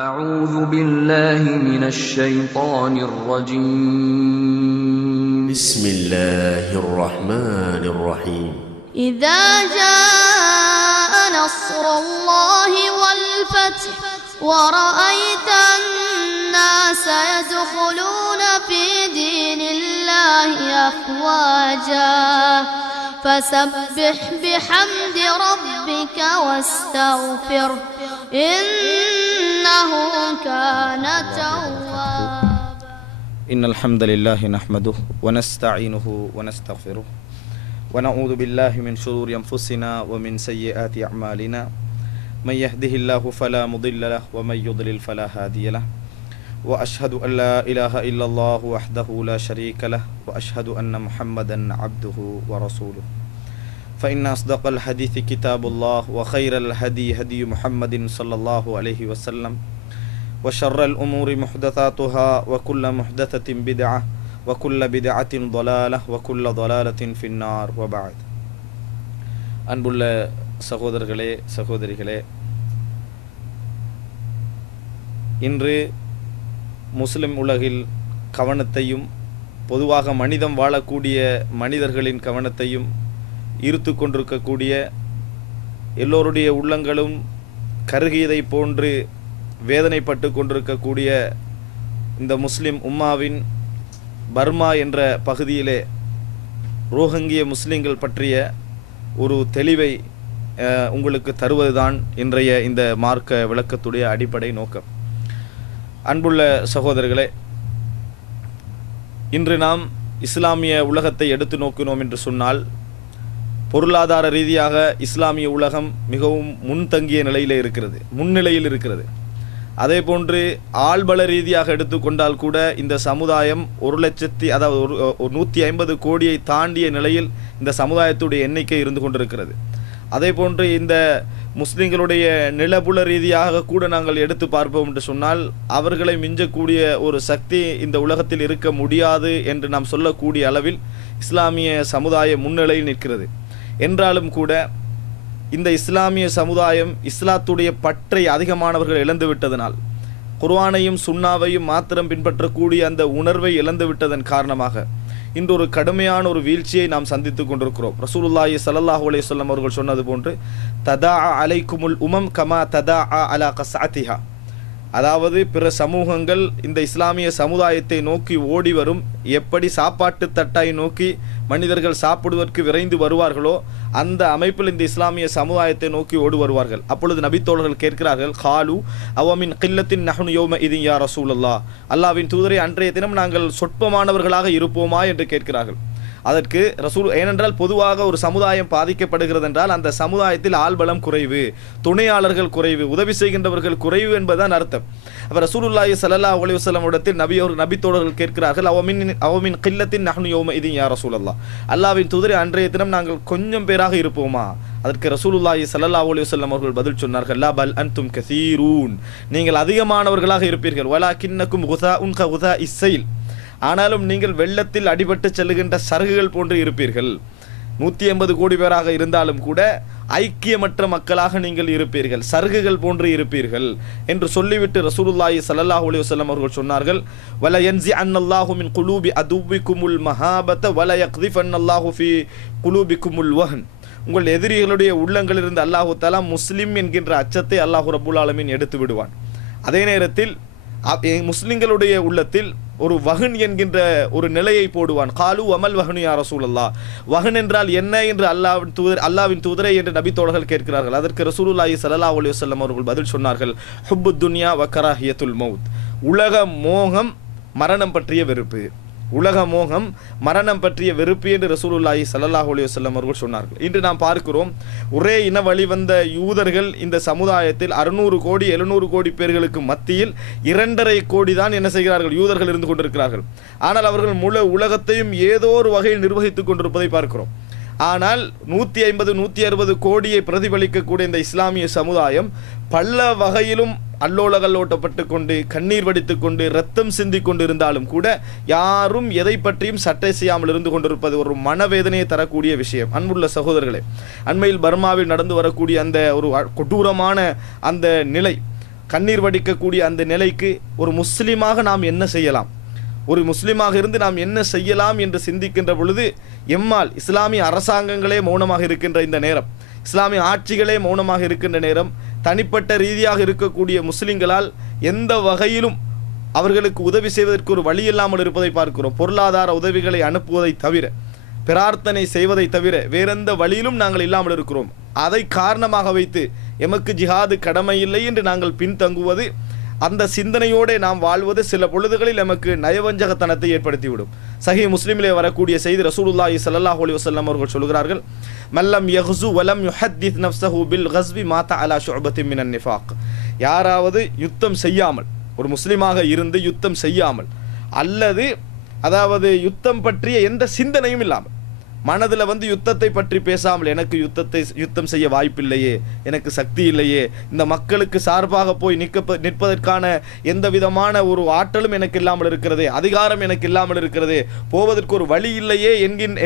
أعوذ بالله من الشيطان الرجيم بسم الله الرحمن الرحيم إذا جاء نصر الله والفتح ورأيت الناس يدخلون في دين الله أفواجا فسبح بحمد ربك واستغفره إنه كان توابا. إن الحمد لله نحمده ونستعينه ونستغفره ونعوذ بالله من شرور أنفسنا ومن سيئات أعمالنا من يهده الله فلا مضل له ومن يضلل فلا هادي له وأشهد أن لا إله إلا الله وحده لا شريك له وأشهد أن محمدا عبده ورسوله فإن أصدق الحديث كتاب الله وخير الهدي هدي محمد صلى الله عليه وسلم وشر الأمور محدثاتها وكل محدثة بدعة وكل بدعة ضلالة وكل ضلالة في النار وبعد. அன்புள்ள சகோதரர்களே சகோதரிகளே, இன்று முஸ்லிம் உலகில் கவனத்தையும் பொதுவாக மனிதம் வாழக்கூடிய மனிதர்களின் கவனத்தையும் ஈர்த்து கொண்டிருக்கக்கூடிய, எல்லோருடைய உள்ளங்களும் கருகியதை போன்று வேதனைப்பட்டு கொண்டிருக்கக்கூடிய இந்த முஸ்லிம் உம்மாவின் பர்மா என்ற பகுதியிலே ரோஹிங்கிய முஸ்லிம்கள் பற்றிய ஒரு தெளிவை உங்களுக்கு தருவதுதான் இன்றைய இந்த மார்க்க விளக்கத்துடைய அடிப்படை நோக்கம். அன்புள்ள சகோதரர்களே, இன்று நாம் இஸ்லாமிய உலகத்தை எடுத்து நோக்கினோம் என்று சொன்னால், பொருளாதார ரீதியாக இஸ்லாமிய உலகம் மிகவும் முன்தங்கிய நிலையில் இருக்கிறது. அதே போன்று ஆள்பல ரீதியாக எடுத்துக்கொண்டால் கூட இந்த சமுதாயம் 150 கோடியை தாண்டிய நிலையில் இந்த சமுதாயத்துடைய எண்ணிக்கை இருந்து கொண்டிருக்கிறது. அதே போன்று இந்த முஸ்லிம்களுடைய நிலபுல ரீதியாக கூட நாங்கள் எடுத்து பார்ப்போம் என்று சொன்னால், அவர்களை மிஞ்சக்கூடிய ஒரு சக்தி இந்த உலகத்தில் இருக்க முடியாது என்று நாம் சொல்லக்கூடிய அளவில் இஸ்லாமிய சமுதாயம் முன்னிலையில் நிற்கிறது. என்றாலும் கூட இந்த இஸ்லாமிய சமுதாயம் இஸ்லாத்துடைய பற்றை அதிகமானவர்கள் இழந்து விட்டதனால், குர்ஆனையும் சுன்னாவையும் மாத்திரம் பின்பற்றக்கூடிய அந்த உணர்வை இழந்து விட்டதன் காரணமாக இன்று ஒரு கடுமையான ஒரு வீழ்ச்சியை நாம் சந்தித்து கொண்டிருக்கிறோம். ரசூலுல்லாஹி ஸல்லல்லாஹு அலைஹி வஸல்லம் அவர்கள் சொன்னது போன்று, ததா அலைக்குமுல் உமம் கமா ததா அலா கஸஅதிஹா, அதாவது பிற சமூகங்கள் இந்த இஸ்லாமிய சமுதாயத்தை நோக்கி ஓடி வரும், எப்படி சாப்பாட்டு தட்டாய் நோக்கி மனிதர்கள் சாப்பிடுவதற்கு விரைந்து வருவார்களோ அந்த அமைப்பில் இந்த இஸ்லாமிய சமுதாயத்தை நோக்கி ஓடி வருவார்கள். அப்பொழுது நபித்தோழர்கள் கேட்கிறார்கள், காலு அவமின் கில்லத்தின் நஹ்னு யௌம இதின் யா ரசூலல்லாஹ், அல்லாஹ்வின் தூதரே, அன்றைய தினம் நாங்கள் சொற்பமானவர்களாக இருப்போமா என்று கேட்கிறார்கள். அதற்கு ரசூல், ஏனென்றால் பொதுவாக ஒரு சமுதாயம் பாதிக்கப்படுகிறது என்றால் அந்த சமுதாயத்தில் ஆள்பலம் குறைவு, துணையாளர்கள் குறைவு, உதவி செய்கின்றவர்கள் குறைவு என்பதுதான் அர்த்தம். அப்போ ரசூலுல்லாஹி ஸல்லல்லாஹு அலைஹி வஸல்லம் இடத்தில் நபித்தோழர்கள் கேட்கிறார்கள், அவமின் கில்லத்தின் நஹ்னு யௌம இதின் யா ரசூலல்லாஹ், அல்லாஹ்வின் தூதரே, அன்றைய தினம் நாங்கள் கொஞ்சம் பேராக இருப்போமா? அதற்கு ரசூலுல்லாஹி ஸல்லல்லாஹு அலைஹி வஸல்லம் அவர்கள் பதில் சொன்னார்கள், லா பல் அன்தும் கஸீரூன், நீங்கள் அதிகமானவர்களாக இருப்பீர்கள், வலாகின்னக்கும் குஸாஉன் ககுஸாஇஸ் ஸைல், ஆனாலும் நீங்கள் வெள்ளத்தில் அடிபட்டு செல்லுகின்ற சருகுகள் போன்று இருப்பீர்கள். 180 கோடி பேராக இருந்தாலும் கூட ஐக்கியமற்ற மக்களாக நீங்கள் இருப்பீர்கள், சருகுகள் போன்று இருப்பீர்கள் என்று சொல்லிவிட்டு ரசூலுல்லாஹி ஸல்லல்லாஹு அலைஹி வஸல்லம் அவர்கள் சொன்னார்கள், வல யன்ஸி அன்னல்லாஹு மின் குலூபி அதுவிக்குமுல் மஹாபத வல யக்திஃபன்னல்லாஹு ஃபீ குலூபிக்குமுல் வஹன், உங்கள் எதிரிகளுடைய உள்ளங்களிலிருந்து அல்லாஹு தஆலா முஸ்லிம் என்கின்ற அச்சத்தை அல்லாஹ் ரப்பல் ஆலமீன் எடுத்து விடுவான். அதே நேரத்தில் முஸ்லிம்களுடைய உள்ளத்தில் ஒரு வஹன் என்கின்ற ஒரு நிலையை போடுவான். காலு அமல் வஹனு யா ரசூலல்லாஹ், வஹன் என்றால் என்ன என்று அல்லாஹ்வின் தூதரே என்று நபித்தோழர்கள் கேட்கிறார்கள். அதற்கு ரசூலுல்லாஹி ஸல்லல்லாஹு அலைஹி வஸல்லம் அவர்கள் பதில் சொன்னார்கள், ஹுப்புத் துன்யா வ கராஹியத்துல் மௌத், உலக மோகம் மரணம் பற்றிய வெறுப்பு, உலக மோகம் மரணம் பற்றிய வெறுப்பு என்று ரசூலுல்லாஹி ஸல்லல்லாஹு அலைஹி வஸல்லம் அவர்கள் சொன்னார்கள். இன்று நாம் பார்க்கிறோம், ஒரே இன வழிவந்த யூதர்கள் இந்த சமுதாயத்தில் 600 கோடி 700 கோடி பேர்களுக்கு மத்தியில் 2.5 கோடி தான் என்ன செய்கிறார்கள், யூதர்கள் இருந்து கொண்டிருக்கிறார்கள். ஆனால் அவர்கள் முழு உலகத்தையும் ஏதோ ஒரு வகையில் நிர்வகித்துக் கொண்டிருப்பதை பார்க்கிறோம். ஆனால் 150-160 கோடியை பிரதிபலிக்கக்கூடிய இந்த இஸ்லாமிய சமுதாயம் பல வகையிலும் அல்லோலகல்லோட்டப்பட்டு கொண்டு கண்ணீர் வடித்து கொண்டு ரத்தம் சிந்தி கொண்டு இருந்தாலும் கூட யாரும் எதை பற்றியும் சட்டை செய்யாமல் இருந்து கொண்டிருப்பது ஒரு மனவேதனையை தரக்கூடிய விஷயம். அன்புள்ள சகோதரர்களே, அண்மையில் பர்மாவில் நடந்து வரக்கூடிய அந்த ஒரு கொடூரமான அந்த நிலை, கண்ணீர் வடிக்கக்கூடிய அந்த நிலைக்கு ஒரு முஸ்லீமாக நாம் என்ன செய்யலாம், ஒரு முஸ்லீமாக இருந்து நாம் என்ன செய்யலாம் என்று சிந்திக்கின்ற பொழுது எம்மால் இஸ்லாமிய அரசாங்கங்களே மௌனமாக இருக்கின்ற இந்த நேரம், இஸ்லாமிய ஆட்சிகளே மௌனமாக இருக்கின்ற நேரம், தனிப்பட்ட ரீதியாக இருக்கக்கூடிய முஸ்லிம்களால் எந்த வகையிலும் அவர்களுக்கு உதவி செய்வதற்கு ஒரு வழி இல்லாமல் இருப்பதை பார்க்கிறோம். பொருளாதார உதவிகளை அனுப்புவதை தவிர, பிரார்த்தனை செய்வதை தவிர வேறெந்த வழியிலும் நாங்கள் இல்லாமல் இருக்கிறோம். அதை காரணமாக வைத்து எமக்கு ஜிஹாது கடமை இல்லை என்று நாங்கள் பின்தங்குவது, அந்த சிந்தனையோடு நாம் வாழ்வது சில பொழுதுகளில் எமக்கு நயவஞ்சகத்தனத்தை ஏற்படுத்திவிடும். சஹீஹ் முஸ்லிமிலே வரக்கூடிய செய்தி, ரசூலுல்லாஹி ஸல்லல்லாஹு அலைஹி வஸல்லம் அவர்கள் சொல்கிறார்கள், மல்லம் யஹ்ஸு வலம் யுஹத்தித் நஃப்ஸஹு பில் கஸ்வி மாத அலா ஷுஅபத்தின் மினன் நிஃபாக். யாராவது யுத்தம் செய்யாமல், ஒரு முஸ்லிமாக இருந்து யுத்தம் செய்யாமல், அல்லது அதாவது யுத்தம் பற்றிய எந்த சிந்தனையும் இல்லாமல், மனதில் யுத்தத்தை பற்றி பேசாமல், எனக்கு யுத்தம் செய்ய வாய்ப்பில்லையே, எனக்கு சக்தி இல்லையே, இந்த மக்களுக்கு சார்பாக போய் நிற்பதற்கான எந்த விதமான ஒரு ஆற்றலும் எனக்கு இல்லாமல் இருக்கிறதே, அதிகாரம் எனக்கு இல்லாமல் இருக்கிறதே, போவதற்கு ஒரு வழி இல்லையே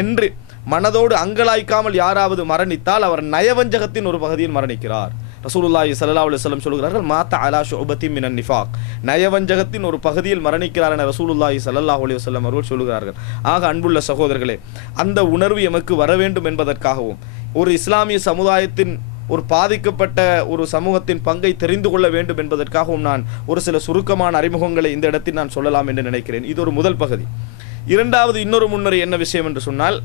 என்று மனதோடு அங்கலாய்க்காமல் யாராவது மரணித்தால் அவர் நயவஞ்சகத்தின் ஒரு பகுதியில் மரணிக்கிறார். ரசூலுல்லாஹி ஸல்லல்லாஹு அலைஹி வஸல்லம் சொல்கிறார்கள், மாத அலா ஷுஅபத்தின் மினன் நிஃபாக், நயவஞ்சகத்தின் ஒரு பகுதியில் மரணிக்கிறார் என ரசூலுல்லாஹி ஸல்லல்லாஹு அலைஹி வஸல்லம் அவர்கள் சொல்கிறார்கள். ஆக அன்புள்ள சகோதரர்களே, அந்த உணர்வு எமக்கு வர வேண்டும் என்பதற்காகவும், ஒரு இஸ்லாமிய சமுதாயத்தின் ஒரு பாதிக்கப்பட்ட ஒரு சமூகத்தின் பங்கை தெரிந்து கொள்ள வேண்டும் என்பதற்காகவும் நான் ஒரு சில சுருக்கமான அறிமுகங்களை இந்த இடத்தில் நான் சொல்லலாம் என்று நினைக்கிறேன். இது ஒரு முதல் பகுதி. இரண்டாவது இன்னொரு முன்னுரை என்ன விஷயம் என்று சொன்னால்,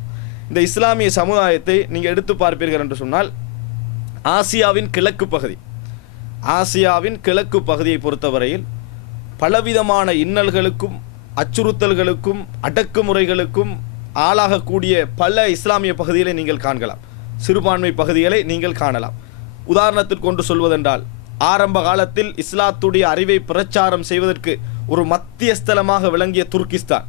இந்த இஸ்லாமிய சமுதாயத்தை நீங்கள் எடுத்து பார்ப்பீர்கள் என்று சொன்னால், ஆசியாவின் கிழக்கு பகுதி, ஆசியாவின் கிழக்கு பகுதியை பொறுத்தவரையில் பலவிதமான இன்னல்களுக்கும் அச்சுறுத்தல்களுக்கும் அடக்குமுறைகளுக்கும் ஆளாகக்கூடிய பல இஸ்லாமிய பகுதிகளை நீங்கள் காணலாம், சிறுபான்மை பகுதிகளை நீங்கள் காணலாம். உதாரணத்திற்கு ஒன்று சொல்வதென்றால், ஆரம்ப காலத்தில் இஸ்லாத்துடைய அறிவை பிரச்சாரம் செய்வதற்கு ஒரு மத்தியஸ்தலமாக விளங்கிய துர்க்கிஸ்தான்,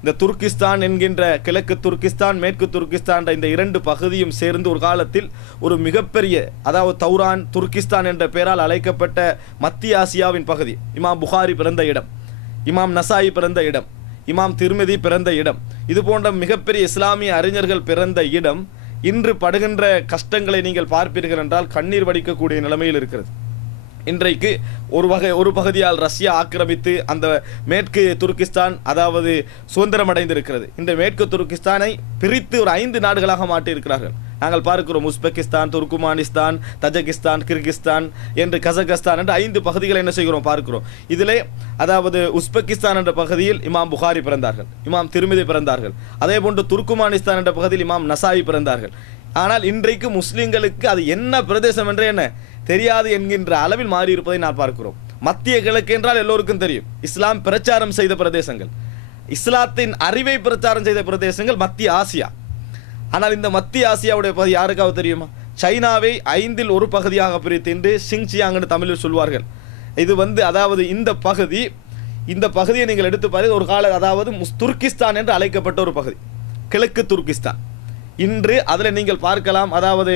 இந்த துர்க்கிஸ்தான் என்கின்ற கிழக்கு துர்க்கிஸ்தான், மேற்கு துர்க்கிஸ்தான் இந்த இரண்டு பகுதியும் சேர்ந்து ஒரு காலத்தில் ஒரு மிகப்பெரிய, அதாவது தௌரான் துர்க்கிஸ்தான் என்ற பெயரால் அழைக்கப்பட்ட மத்திய ஆசியாவின் பகுதி, இமாம் புகாரி பிறந்த இடம், இமாம் நசாயி பிறந்த இடம், இமாம் திர்மிதி பிறந்த இடம், இது போன்ற மிகப்பெரிய இஸ்லாமிய அறிஞர்கள் பிறந்த இடம் இன்று படுகின்ற கஷ்டங்களை நீங்கள் பார்ப்பீர்கள் என்றால் கண்ணீர் வடிக்கக்கூடிய நிலைமையில் இருக்கிறது. இன்றைக்கு ஒரு பகுதியால் ரஷ்யா ஆக்கிரமித்து அந்த மேற்கு துர்க்கிஸ்தான் அதாவது சுதந்திரம் அடைந்திருக்கிறது. இந்த மேற்கு துர்க்கிஸ்தானை பிரித்து ஒரு 5 நாடுகளாக மாற்றியிருக்கிறார்கள். நாங்கள் பார்க்கிறோம், உஸ்பெகிஸ்தான், துர்க்குமானிஸ்தான், தஜகிஸ்தான், கிர்கிஸ்தான் என்று கசகஸ்தான் என்று 5 பகுதிகளை என்ன செய்கிறோம் பார்க்கிறோம். இதிலே அதாவது உஸ்பெகிஸ்தான் என்ற பகுதியில் இமாம் புகாரி பிறந்தார்கள், இமாம் திர்மிதி பிறந்தார்கள். அதே போன்று துர்க்குமானிஸ்தான் என்ற பகுதியில் இமாம் நசாயி பிறந்தார்கள். ஆனால் இன்றைக்கு முஸ்லிம்களுக்கு அது என்ன பிரதேசம் என்றே என்ன தெரியாது என்கின்ற அளவில் மாறி இருப்பதை நான் பார்க்கிறோம். மத்திய கிழக்கு என்றால் எல்லோருக்கும் தெரியும், இஸ்லாம் பிரச்சாரம் செய்த பிரதேசங்கள், இஸ்லாத்தின் அறிவை பிரச்சாரம் செய்த பிரதேசங்கள் மத்திய ஆசியா. ஆனால் இந்த மத்திய ஆசியாவுடைய பகுதி யாருக்காவது தெரியுமா? சைனாவை 5இல் ஒரு பகுதியாக பிரித்து சிங்சியாங் என்று தமிழில் சொல்வார்கள். இது அதாவது இந்த பகுதியை நீங்கள் எடுத்து பாருங்கள், ஒரு கால அதாவது துர்க்கிஸ்தான் என்று அழைக்கப்பட்ட ஒரு பகுதி, கிழக்கு துர்க்கிஸ்தான். இன்று அதில் நீங்கள் பார்க்கலாம், அதாவது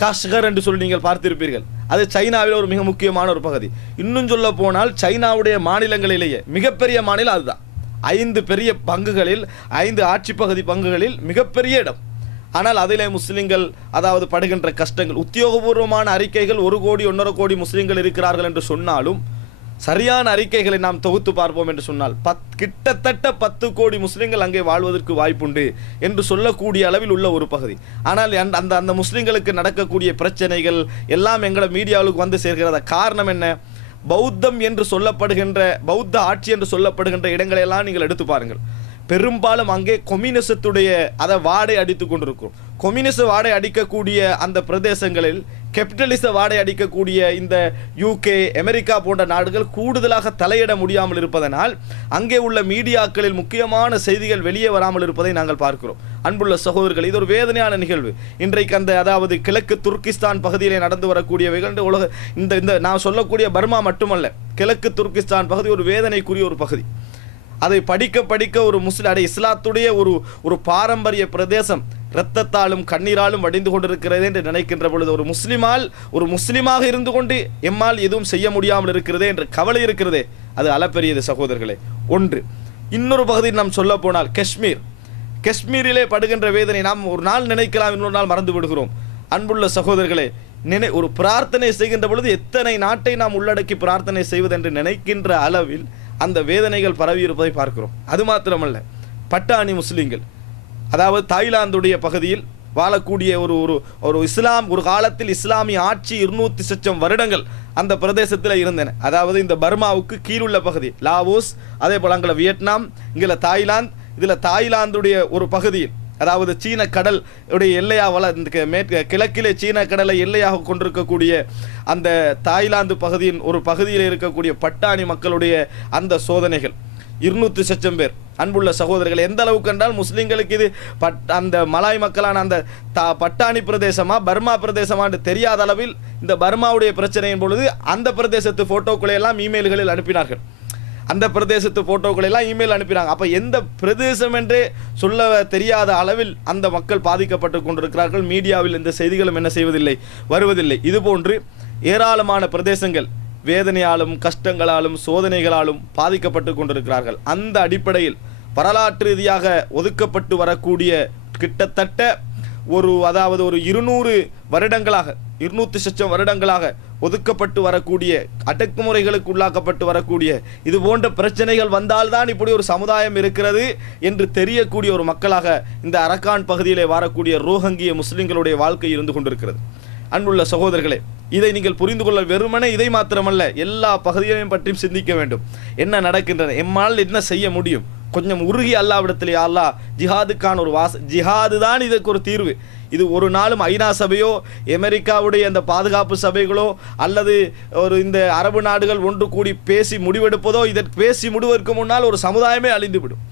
காஷ்கர் என்று சொல்லி நீங்கள் பார்த்திருப்பீர்கள். அது சைனாவில் ஒரு மிக முக்கியமான ஒரு பகுதி. இன்னும் சொல்ல போனால் சைனாவுடைய மாநிலங்களிலேயே மிகப்பெரிய மாநிலம் அதுதான். 5 பெரிய பங்குகளில், 5 ஆட்சி பகுதி பங்குகளில் மிகப்பெரிய இடம். ஆனால் அதிலே முஸ்லிம்கள் அதாவது படுகின்ற கஷ்டங்கள், உத்தியோகபூர்வமான அறிக்கைகள் 1 கோடி 1.5 கோடி முஸ்லிம்கள் இருக்கிறார்கள் என்று சொன்னாலும் சரியான அறிக்கைகளை நாம் தொகுத்து பார்ப்போம் என்று சொன்னால் கிட்டத்தட்ட 10 கோடி முஸ்லிம்கள் அங்கே வாழ்வதற்கு வாய்ப்புண்டு என்று சொல்லக்கூடிய அளவில் உள்ள ஒரு பகுதி. ஆனால் அந்த முஸ்லிம்களுக்கு நடக்கக்கூடிய பிரச்சனைகள் எல்லாம் எங்களோட மீடியாவுக்கு வந்து சேர்கிறத காரணம் என்ன? பௌத்தம் என்று சொல்லப்படுகின்ற, பௌத்த ஆட்சி என்று சொல்லப்படுகின்ற இடங்களையெல்லாம் நீங்கள் எடுத்து பாருங்கள். பெரும்பாலும் அங்கே கொம்யூனிசத்துடைய அதை வாடை அடித்து கொண்டிருக்கும். கொம்யூனிச வாடை அடிக்கக்கூடிய அந்த பிரதேசங்களில் கேபிட்டலிச வாடை அடிக்கக்கூடிய இந்த UK, அமெரிக்கா போன்ற நாடுகள் கூடுதலாக தலையிட முடியாமல் இருப்பதனால் அங்கே உள்ள மீடியாக்களில் முக்கியமான செய்திகள் வெளியே வராமல் இருப்பதை நாங்கள் பார்க்கிறோம். அன்புள்ள சகோதரர்கள், இது ஒரு வேதனையான நிகழ்வு. இன்றைக்கு அதாவது கிழக்கு துர்க்கிஸ்தான் பகுதியிலே நடந்து வரக்கூடியவைகள் இந்த நான் சொல்லக்கூடிய பர்மா மட்டுமல்ல, கிழக்கு துர்க்கிஸ்தான் பகுதி ஒரு வேதனைக்குரிய ஒரு பகுதி. அதை படிக்க ஒரு இஸ்லாத்துடைய ஒரு பாரம்பரிய பிரதேசம் இரத்தத்தாலும் கண்ணீராலும் வடிந்து கொண்டிருக்கிறது என்று நினைக்கின்ற பொழுது ஒரு முஸ்லிமாக இருந்து கொண்டு எம்மால் எதுவும் செய்ய முடியாமல் இருக்கிறதே என்ற கவலை இருக்கிறதே, அது அளப்பெரியது சகோதரர்களே. ஒன்று. இன்னொரு பகுதியில் நாம் சொல்ல போனால் காஷ்மீரிலே படுகின்ற வேதனை நாம் ஒரு நாள் நினைக்கலாம், இன்னொரு நாள் மறந்து விடுகிறோம். அன்புள்ள சகோதரர்களே, ஒரு பிரார்த்தனை செய்கின்ற பொழுது எத்தனை நாட்டை நாம் உள்ளடக்கி பிரார்த்தனை செய்வது என்று நினைக்கின்ற அளவில் அந்த வேதனைகள் பரவி இருப்பதை பார்க்கிறோம். அது மாத்திரமல்ல, பட்டாணி முஸ்லீம்கள், அதாவது தாய்லாந்துடைய பகுதியில் வாழக்கூடிய ஒரு இஸ்லாம், ஒரு காலத்தில் இஸ்லாமிய ஆட்சி 200 லட்சம் வருடங்கள் அந்த பிரதேசத்தில் இருந்தன. அதாவது இந்த பர்மாவுக்கு கீழுள்ள பகுதி லாவோஸ், அதே போல் அங்கே வியட்நாம், இங்கே தாய்லாந்து, இதில் தாய்லாந்துடைய ஒரு பகுதியில், அதாவது சீன கடல் உடைய எல்லையாக கிழக்கிலே சீன கடலை எல்லையாக கொண்டிருக்கக்கூடிய அந்த தாய்லாந்து பகுதியின் ஒரு பகுதியில் இருக்கக்கூடிய பட்டாணி மக்களுடைய அந்த சோதனைகள் 200 லட்சம் பேர். அன்புள்ள சகோதரர்கள், எந்த அளவுக்கு என்றால் முஸ்லீம்களுக்கு இது அந்த மலாய் மக்களான அந்த பட்டாணி பிரதேசமா பர்மா பிரதேசமான்னு தெரியாத அளவில் இந்த பர்மாவுடைய பிரச்சனையின் பொழுது அந்த பிரதேசத்து போட்டோக்களை எல்லாம் இமெயில்களில் அனுப்பினார்கள். அந்த பிரதேசத்து போட்டோக்களை எல்லாம் இமெயில் அனுப்பினாங்க. அப்போ எந்த பிரதேசம் என்றே சொல்ல தெரியாத அளவில் அந்த மக்கள் பாதிக்கப்பட்டு கொண்டிருக்கிறார்கள். மீடியாவில் இந்த செய்திகளும் என்ன செய்வதில்லை, வருவதில்லை. இதுபோன்று ஏராளமான பிரதேசங்கள் வேதனையாலும் கஷ்டங்களாலும் சோதனைகளாலும் பாதிக்கப்பட்டு கொண்டிருக்கிறார்கள். அந்த அடிப்படையில் வரலாற்று ரீதியாக ஒதுக்கப்பட்டு வரக்கூடிய கிட்டத்தட்ட ஒரு 200 வருடங்களாக 200 லட்சம் வருடங்களாக ஒதுக்கப்பட்டு வரக்கூடிய அடக்குமுறைகளுக்கு உள்ளாக்கப்பட்டு வரக்கூடிய இது போன்ற பிரச்சனைகள் வந்தால்தான் இப்படி ஒரு சமுதாயம் இருக்கிறது என்று தெரியக்கூடிய ஒரு மக்களாக இந்த அரக்கான் பகுதியிலே வரக்கூடிய ரோஹங்கிய முஸ்லிம்களுடைய வாழ்க்கை இருந்து கொண்டிருக்கிறது. அன்புள்ள சகோதரர்களே, இதை நீங்கள் புரிந்து கொள்ள வெறுமனே இதை மாத்திரமல்ல, எல்லா பகுதிகளையும் பற்றியும் சிந்திக்க வேண்டும். என்ன நடக்கின்றன, எம்மால் என்ன செய்ய முடியும், கொஞ்சம் உருகி அல்லாவிடத்திலே அல்லாஹ் ஜிஹாதுக்கான ஒரு ஜிஹாது தான் இதற்கு ஒரு தீர்வு. இது ஒரு நாளும் ஐநா சபையோ அமெரிக்காவுடைய அந்த பாதுகாப்பு சபைகளோ அல்லது இந்த அரபு நாடுகள் ஒன்று கூடி பேசி முடிவெடுப்பதோ, இதற்கு பேசி முடிவதற்கு முன்னால் ஒரு சமுதாயமே அழிந்துவிடும்.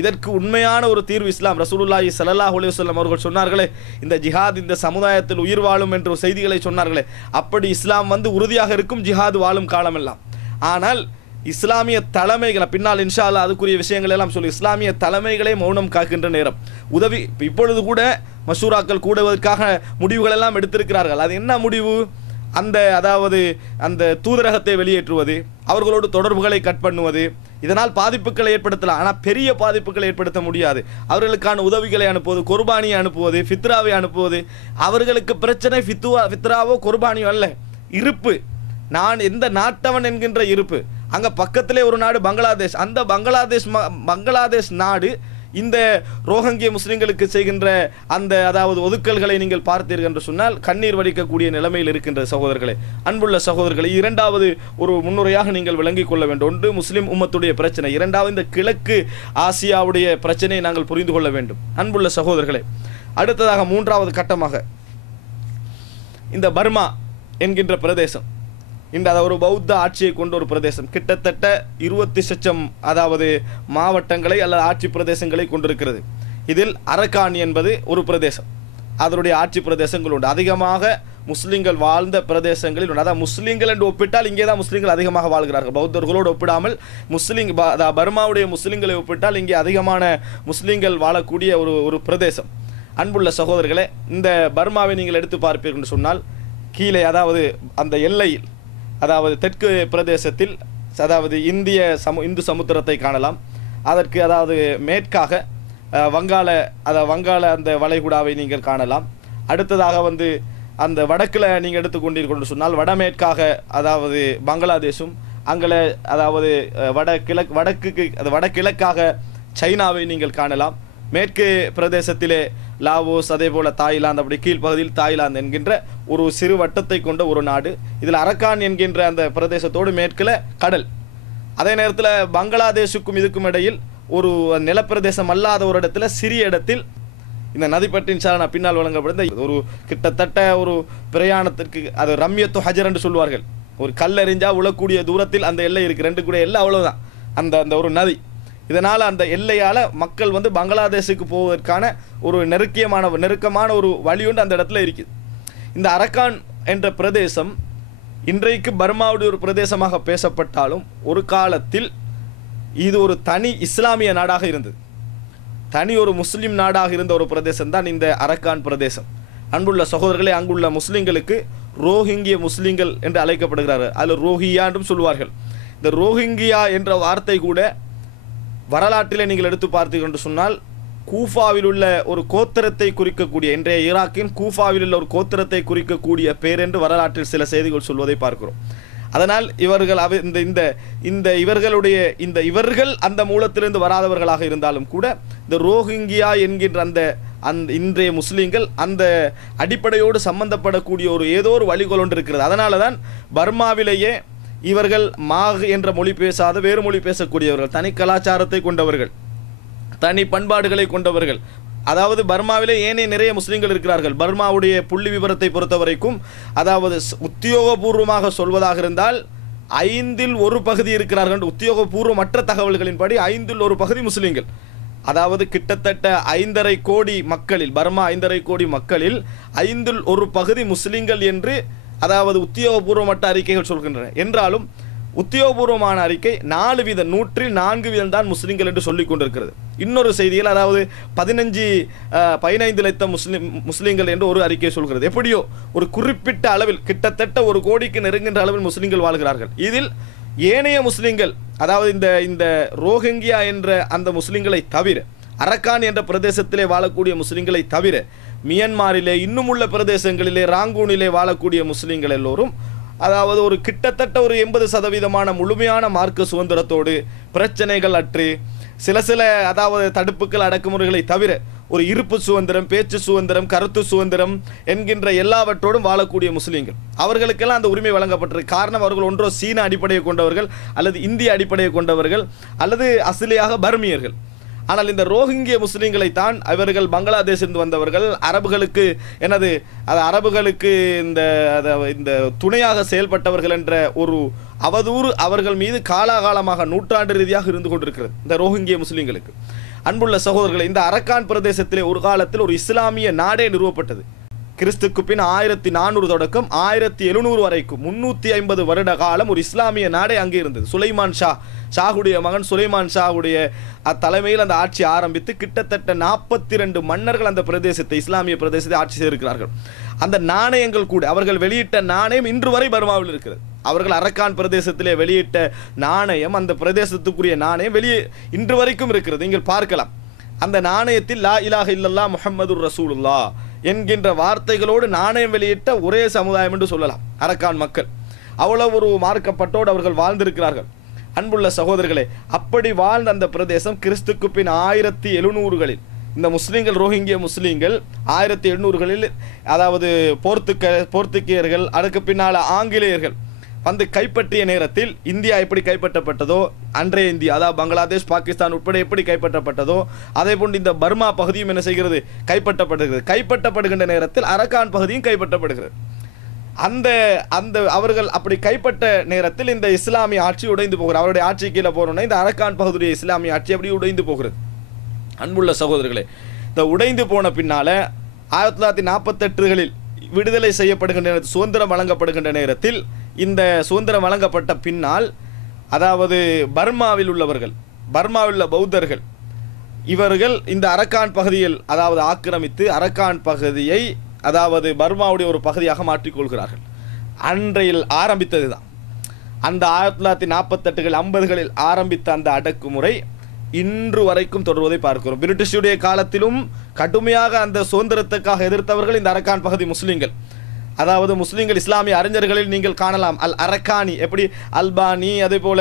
இதற்கு உண்மையான ஒரு தீர்வு இஸ்லாம். ரசூலுல்லாஹி ஸல்லல்லாஹு அலைஹி வஸல்லம் அவர்கள் சொன்னார்களே, இந்த ஜிஹாத் இந்த சமுதாயத்தில் உயிர் வாழும் என்ற செய்திகளை சொன்னார்களே, அப்படி இஸ்லாம் உறுதியாக இருக்கும் ஜிஹாது வாழும் காலமெல்லாம். ஆனால் இஸ்லாமிய தலைமைகளை பின்னால் இன்ஷா அல்லாஹ் அதுக்குரிய விஷயங்கள் எல்லாம் சொல்லி இஸ்லாமிய தலைமைகளே மௌனம் காக்கின்ற நேரம் உதவி இப்பொழுது கூட மசூராக்கள் கூடுவதற்காக முடிவுகள் எல்லாம் எடுத்திருக்கிறார்கள். அது என்ன முடிவு? அந்த தூதரகத்தை வெளியேற்றுவது, அவர்களோடு தொடர்புகளை கட் பண்ணுவது, இதனால் பாதிப்புகளை ஏற்படுத்தலாம், ஆனால் பெரிய பாதிப்புகளை ஏற்படுத்த முடியாது. அவர்களுக்கான உதவிகளை அனுப்புவது, குர்பானியை அனுப்புவது, ஃபித்ராவை அனுப்புவது. அவர்களுக்கு பிரச்சனை ஃபித்ராவோ குர்பானியோ அல்ல, இருப்பு. நான் எந்த நாட்டவன் என்கின்ற இருப்பு. அங்கே பக்கத்திலே ஒரு நாடு பங்களாதேஷ். அந்த பங்களாதேஷ் நாடு இந்த ரோஹங்கிய முஸ்லிம்களுக்கு செய்கின்ற அந்த ஒதுக்கல்களை நீங்கள் பார்த்தீர்கள் என்று சொன்னால் கண்ணீர் வடிக்கக்கூடிய நிலைமையில் இருக்கின்ற சகோதரர்களே, அன்புள்ள சகோதரர்களை, இரண்டாவது ஒரு முன்னுரையாக நீங்கள் விளங்கிக் கொள்ள வேண்டும். ஒன்று முஸ்லிம் உம்மத்துடைய பிரச்சனை, இரண்டாவது இந்த கிழக்கு ஆசியாவுடைய பிரச்சனையை நாங்கள் புரிந்து கொள்ள வேண்டும். அன்புள்ள சகோதரர்களே, அடுத்ததாக மூன்றாவது கட்டமாக இந்த பர்மா என்கின்ற பிரதேசம், இந்த ஒரு பௌத்த ஆட்சியை கொண்ட ஒரு பிரதேசம், கிட்டத்தட்ட 20 லட்சம் மாவட்டங்களை அல்லது ஆட்சி பிரதேசங்களை கொண்டிருக்கிறது. இதில் அரக்கான் என்பது ஒரு பிரதேசம், அதனுடைய ஆட்சி பிரதேசங்கள் உண்டு. அதிகமாக முஸ்லீம்கள் வாழ்ந்த பிரதேசங்களில் உண்டு. அதாவது முஸ்லீம்கள் என்று ஒப்பிட்டால் இங்கே தான் முஸ்லீம்கள் அதிகமாக வாழ்கிறார்கள். பௌத்தர்களோடு ஒப்பிடாமல் பர்மாவுடைய முஸ்லீம்களை ஒப்பிட்டால் இங்கே அதிகமான முஸ்லீம்கள் வாழக்கூடிய ஒரு பிரதேசம். அன்புள்ள சகோதரர்களே, இந்த பர்மாவை நீங்கள் எடுத்து பார்ப்பீர்கள் என்று சொன்னால் கீழே அந்த எல்லையில் தெற்கு பிரதேசத்தில் இந்து சமுத்திரத்தை காணலாம். அதற்கு மேற்காக வங்காள அந்த வளைகுடாவை நீங்கள் காணலாம். அடுத்ததாக அந்த வடக்கில் நீங்கள் எடுத்துக்கொண்டீர்கள் சொன்னால் வடமேற்காக பங்களாதேஷும் அங்கே வடகிழக்காக சைனாவை நீங்கள் காணலாம். மேற்கு பிரதேசத்திலே லாவோஸ், அதே போல் தாய்லாந்து, அப்படி கீழ்ப்பகுதியில் தாய்லாந்து என்கின்ற ஒரு சிறு வட்டத்தை கொண்ட ஒரு நாடு. இதில் அரக்கான் என்கின்ற அந்த பிரதேசத்தோடு மேற்கில் கடல். அதே நேரத்தில் பங்களாதேஷுக்கும் இதுக்கும் இடையில் ஒரு நிலப்பிரதேசம் அல்லாத ஒரு இடத்துல சிறிய இடத்தில் இந்த நதி பற்றி நான் பின்னால் வழங்கப்படுத்த ஒரு கிட்டத்தட்ட ஒரு பிரயாணத்திற்கு அது ரம்யத்து ஹஜர் என்று சொல்வார்கள். ஒரு கல்லெறிஞ்சா உழக்கூடிய தூரத்தில் அந்த எல்லை இருக்குது. ரெண்டு கூட எல்லை அவ்வளோதான், அந்த ஒரு நதி. இதனால் அந்த எல்லையால் மக்கள் பங்களாதேஷுக்கு போவதற்கான ஒரு நெருக்கமான ஒரு வழி ஒன்று அந்த இடத்துல இருக்குது. இந்த அரக்கான் என்ற பிரதேசம் இன்றைக்கு பர்மாவுடைய ஒரு பிரதேசமாக பேசப்பட்டாலும் ஒரு காலத்தில் இது ஒரு தனி இஸ்லாமிய நாடாக இருந்தது. தனி ஒரு முஸ்லீம் நாடாக இருந்த ஒரு பிரதேசம் தான் இந்த அரக்கான் பிரதேசம். அன்புள்ள சகோதரர்களே, அங்குள்ள முஸ்லீம்களுக்கு ரோஹிங்கிய முஸ்லீம்கள் என்று அழைக்கப்படுகிறார்கள். அதில் ரோஹியா என்றும் சொல்வார்கள். இந்த ரோஹிங்கியா என்ற வார்த்தை கூட வரலாற்றிலே நீங்கள் எடுத்து பார்த்தீர்கள் என்று சொன்னால் கூஃபாவில் உள்ள ஒரு கோத்திரத்தை குறிக்கக்கூடிய, இன்றைய ஈராக்கின் கூஃபாவில் உள்ள ஒரு கோத்திரத்தை குறிக்கக்கூடிய பேர் என்று வரலாற்றில் சில செய்திகள் சொல்வதை பார்க்கிறோம். அதனால் இவர்கள் இவர்கள் அந்த மூலத்திலிருந்து வராதவர்களாக இருந்தாலும் கூட இந்த ரோஹிங்கியா என்கின்ற அந்த இன்றைய முஸ்லீம்கள் அந்த அடிப்படையோடு சம்பந்தப்படக்கூடிய ஏதோ ஒரு வழிகோல் ஒன்று இருக்கிறது. அதனால தான் பர்மாவிலேயே இவர்கள் மாக் என்ற மொழி பேசாத வேறு மொழி பேசக்கூடியவர்கள், தனி கலாச்சாரத்தை கொண்டவர்கள், தனி பண்பாடுகளை கொண்டவர்கள். அதாவது பர்மாவிலே ஏனைய நிறைய முஸ்லீம்கள் இருக்கிறார்கள். பர்மாவுடைய புள்ளி விவரத்தை பொறுத்த வரைக்கும், அதாவது உத்தியோகபூர்வமாக சொல்வதாக இருந்தால் 1/5 இருக்கிறார்கள். உத்தியோகபூர்வமற்ற தகவல்களின்படி 1/5 முஸ்லீம்கள். அதாவது கிட்டத்தட்ட 5.5 கோடி மக்களில், பர்மா 5.5 கோடி மக்களில் 1/5 முஸ்லீம்கள் என்று அதாவது உத்தியோகபூர்வமற்ற அறிக்கைகள் சொல்கின்றன. என்றாலும் உத்தியோகபூர்வமான அறிக்கை 4% தான் முஸ்லீம்கள் என்று சொல்லிக் கொண்டிருக்கிறது. இன்னொரு செய்தியில் அதாவது 15 லட்சம் முஸ்லீம்கள் என்று ஒரு அறிக்கை சொல்கிறது. எப்படியோ ஒரு குறிப்பிட்ட அளவில், கிட்டத்தட்ட 1 கோடிக்கு நெருங்கின்ற அளவில் முஸ்லீம்கள் வாழ்கிறார்கள். இதில் ஏனைய முஸ்லீம்கள், அதாவது இந்த ரோஹிங்கியா என்ற அந்த முஸ்லீம்களை தவிர, அரக்கான் என்ற பிரதேசத்திலே வாழக்கூடிய முஸ்லீம்களை தவிர, மியன்மாரிலே இன்னும் உள்ள பிரதேசங்களிலே ராங்கூனிலே வாழக்கூடிய முஸ்லீம்கள் எல்லோரும் அதாவது ஒரு கிட்டத்தட்ட 80% முழுமையான மார்க்க சுதந்திரத்தோடு, பிரச்சனைகள் அற்று, சில அதாவது தடுப்புகள் அடக்குமுறைகளை தவிர ஒரு இருப்பு சுதந்திரம், பேச்சு சுதந்திரம், கருத்து சுதந்திரம் என்கின்ற எல்லாவற்றோடும் வாழக்கூடிய முஸ்லீம்கள். அவர்களுக்கெல்லாம் அந்த உரிமை வழங்கப்பட்டிருக்கு. காரணம், அவர்கள் ஒன்றோ சீன அடிப்படையை கொண்டவர்கள், அல்லது இந்திய அடிப்படையை கொண்டவர்கள், அல்லது அசிலியாக பர்மியர்கள். ஆனால் இந்த ரோஹிங்கிய முஸ்லீம்களை தான் அவர்கள் பங்களாதேஷிலிருந்து வந்தவர்கள், அரபுகளுக்கு இந்த துணையாக செயல்பட்டவர்கள் என்ற ஒரு அவதூறு அவர்கள் மீது காலாகாலமாக நூற்றாண்டு ரீதியாக இருந்து கொண்டிருக்கிறது இந்த ரோஹிங்கிய முஸ்லீம்களுக்கு. அன்புள்ள சகோதரர்களை, இந்த அரக்கான் பிரதேசத்திலே ஒரு காலத்தில் ஒரு இஸ்லாமிய நாடே நிறுவப்பட்டது. கிறிஸ்துக்கு பின் 1400 தொடக்கம் 1700 வரைக்கும் 350 வருட காலம் ஒரு இஸ்லாமிய நாடே அங்கே இருந்தது. சுலைமான் ஷாஹுடைய மகன் சுலைமான் ஷாஹுடைய தலைமையில் அந்த ஆட்சி ஆரம்பித்து கிட்டத்தட்ட 42 மன்னர்கள் அந்த பிரதேசத்தை, இஸ்லாமிய பிரதேசத்தை ஆட்சி செய்திருக்கிறார்கள். அந்த நாணயங்கள் கூட, அவர்கள் வெளியிட்ட நாணயம் இன்று வரை பர்மாவில் இருக்கிறது. அவர்கள் அரக்கான் பிரதேசத்திலே வெளியிட்ட நாணயம், அந்த பிரதேசத்துக்குரிய நாணயம் இன்று வரைக்கும் இருக்கிறது. நீங்கள் பார்க்கலாம். அந்த நாணயத்தில் லா இலாஹ இல்லல்லாஹ் முஹம்மதுர் ரசூலுல்லாஹ் என்கின்ற வார்த்தைகளோடு நாணயம் வெளியிட்ட ஒரே சமுதாயம் என்று சொல்லலாம் அரக்கான் மக்கள். அவ்வளவு ஒரு மார்க்கப்பட்டோடு அவர்கள் வாழ்ந்திருக்கிறார்கள். அன்புள்ள சகோதரர்களே, அப்படி வாழ்ந்த அந்த பிரதேசம் கிறிஸ்துக்கு பின் 1700களில் இந்த முஸ்லீம்கள், ரோஹிங்கிய முஸ்லீம்கள் 1700களில், அதாவது போர்த்துகேயர்கள், அதுக்கு பின்னால் ஆங்கிலேயர்கள் வந்து கைப்பற்றிய நேரத்தில் இந்தியா எப்படி கைப்பற்றப்பட்டதோ, அன்றைய இந்தியா, அதாவது பங்களாதேஷ், பாகிஸ்தான் உட்பட எப்படி கைப்பற்றப்பட்டதோ, அதே போன்று இந்த பர்மா பகுதியும் என்ன செய்கிறது, கைப்பற்றப்படுகிறது. கைப்பற்றப்படுகின்ற நேரத்தில் அரக்கான் பகுதியும் கைப்பற்றப்படுகிறது. அந்த அவர்கள் அப்படி கைப்பற்ற நேரத்தில் இந்த இஸ்லாமிய ஆட்சி உடைந்து போகிறது. அவருடைய ஆட்சி கீழே போனோன்னா இந்த அரக்கான் பகுதியுடைய இஸ்லாமிய ஆட்சி அப்படி உடைந்து போகிறது. அன்புள்ள சகோதரர்களே, இந்த உடைந்து போன பின்னால 1948களில் விடுதலை செய்யப்படுகின்ற நேரத்தில், சுதந்திரம் வழங்கப்படுகின்ற நேரத்தில், இந்த சுதந்திரம் வழங்கப்பட்ட பின்னால், அதாவது பர்மாவில் உள்ள பௌத்தர்கள் இவர்கள் இந்த அரக்கான் பகுதியில் அதாவது ஆக்கிரமித்து அரக்கான் பகுதியை அதாவது பர்மாவுடைய ஒரு பகுதியாக மாற்றிக்கொள்கிறார்கள். அன்றையில் ஆரம்பித்தது தான் அந்த 1948கள் 50களில் ஆரம்பித்த அந்த அடக்குமுறை இன்று வரைக்கும் தொடர்வதை பார்க்கிறோம். பிரிட்டிஷுடைய காலத்திலும் கடுமையாக அந்த சுதந்திரத்துக்காக எதிர்த்தவர்கள் இந்த அரக்கான் பகுதி முஸ்லீம்கள். அதாவது முஸ்லீம்கள், இஸ்லாமிய அறிஞர்களில் நீங்கள் காணலாம். அரக்கானி எப்படி அல்பானி அதே போல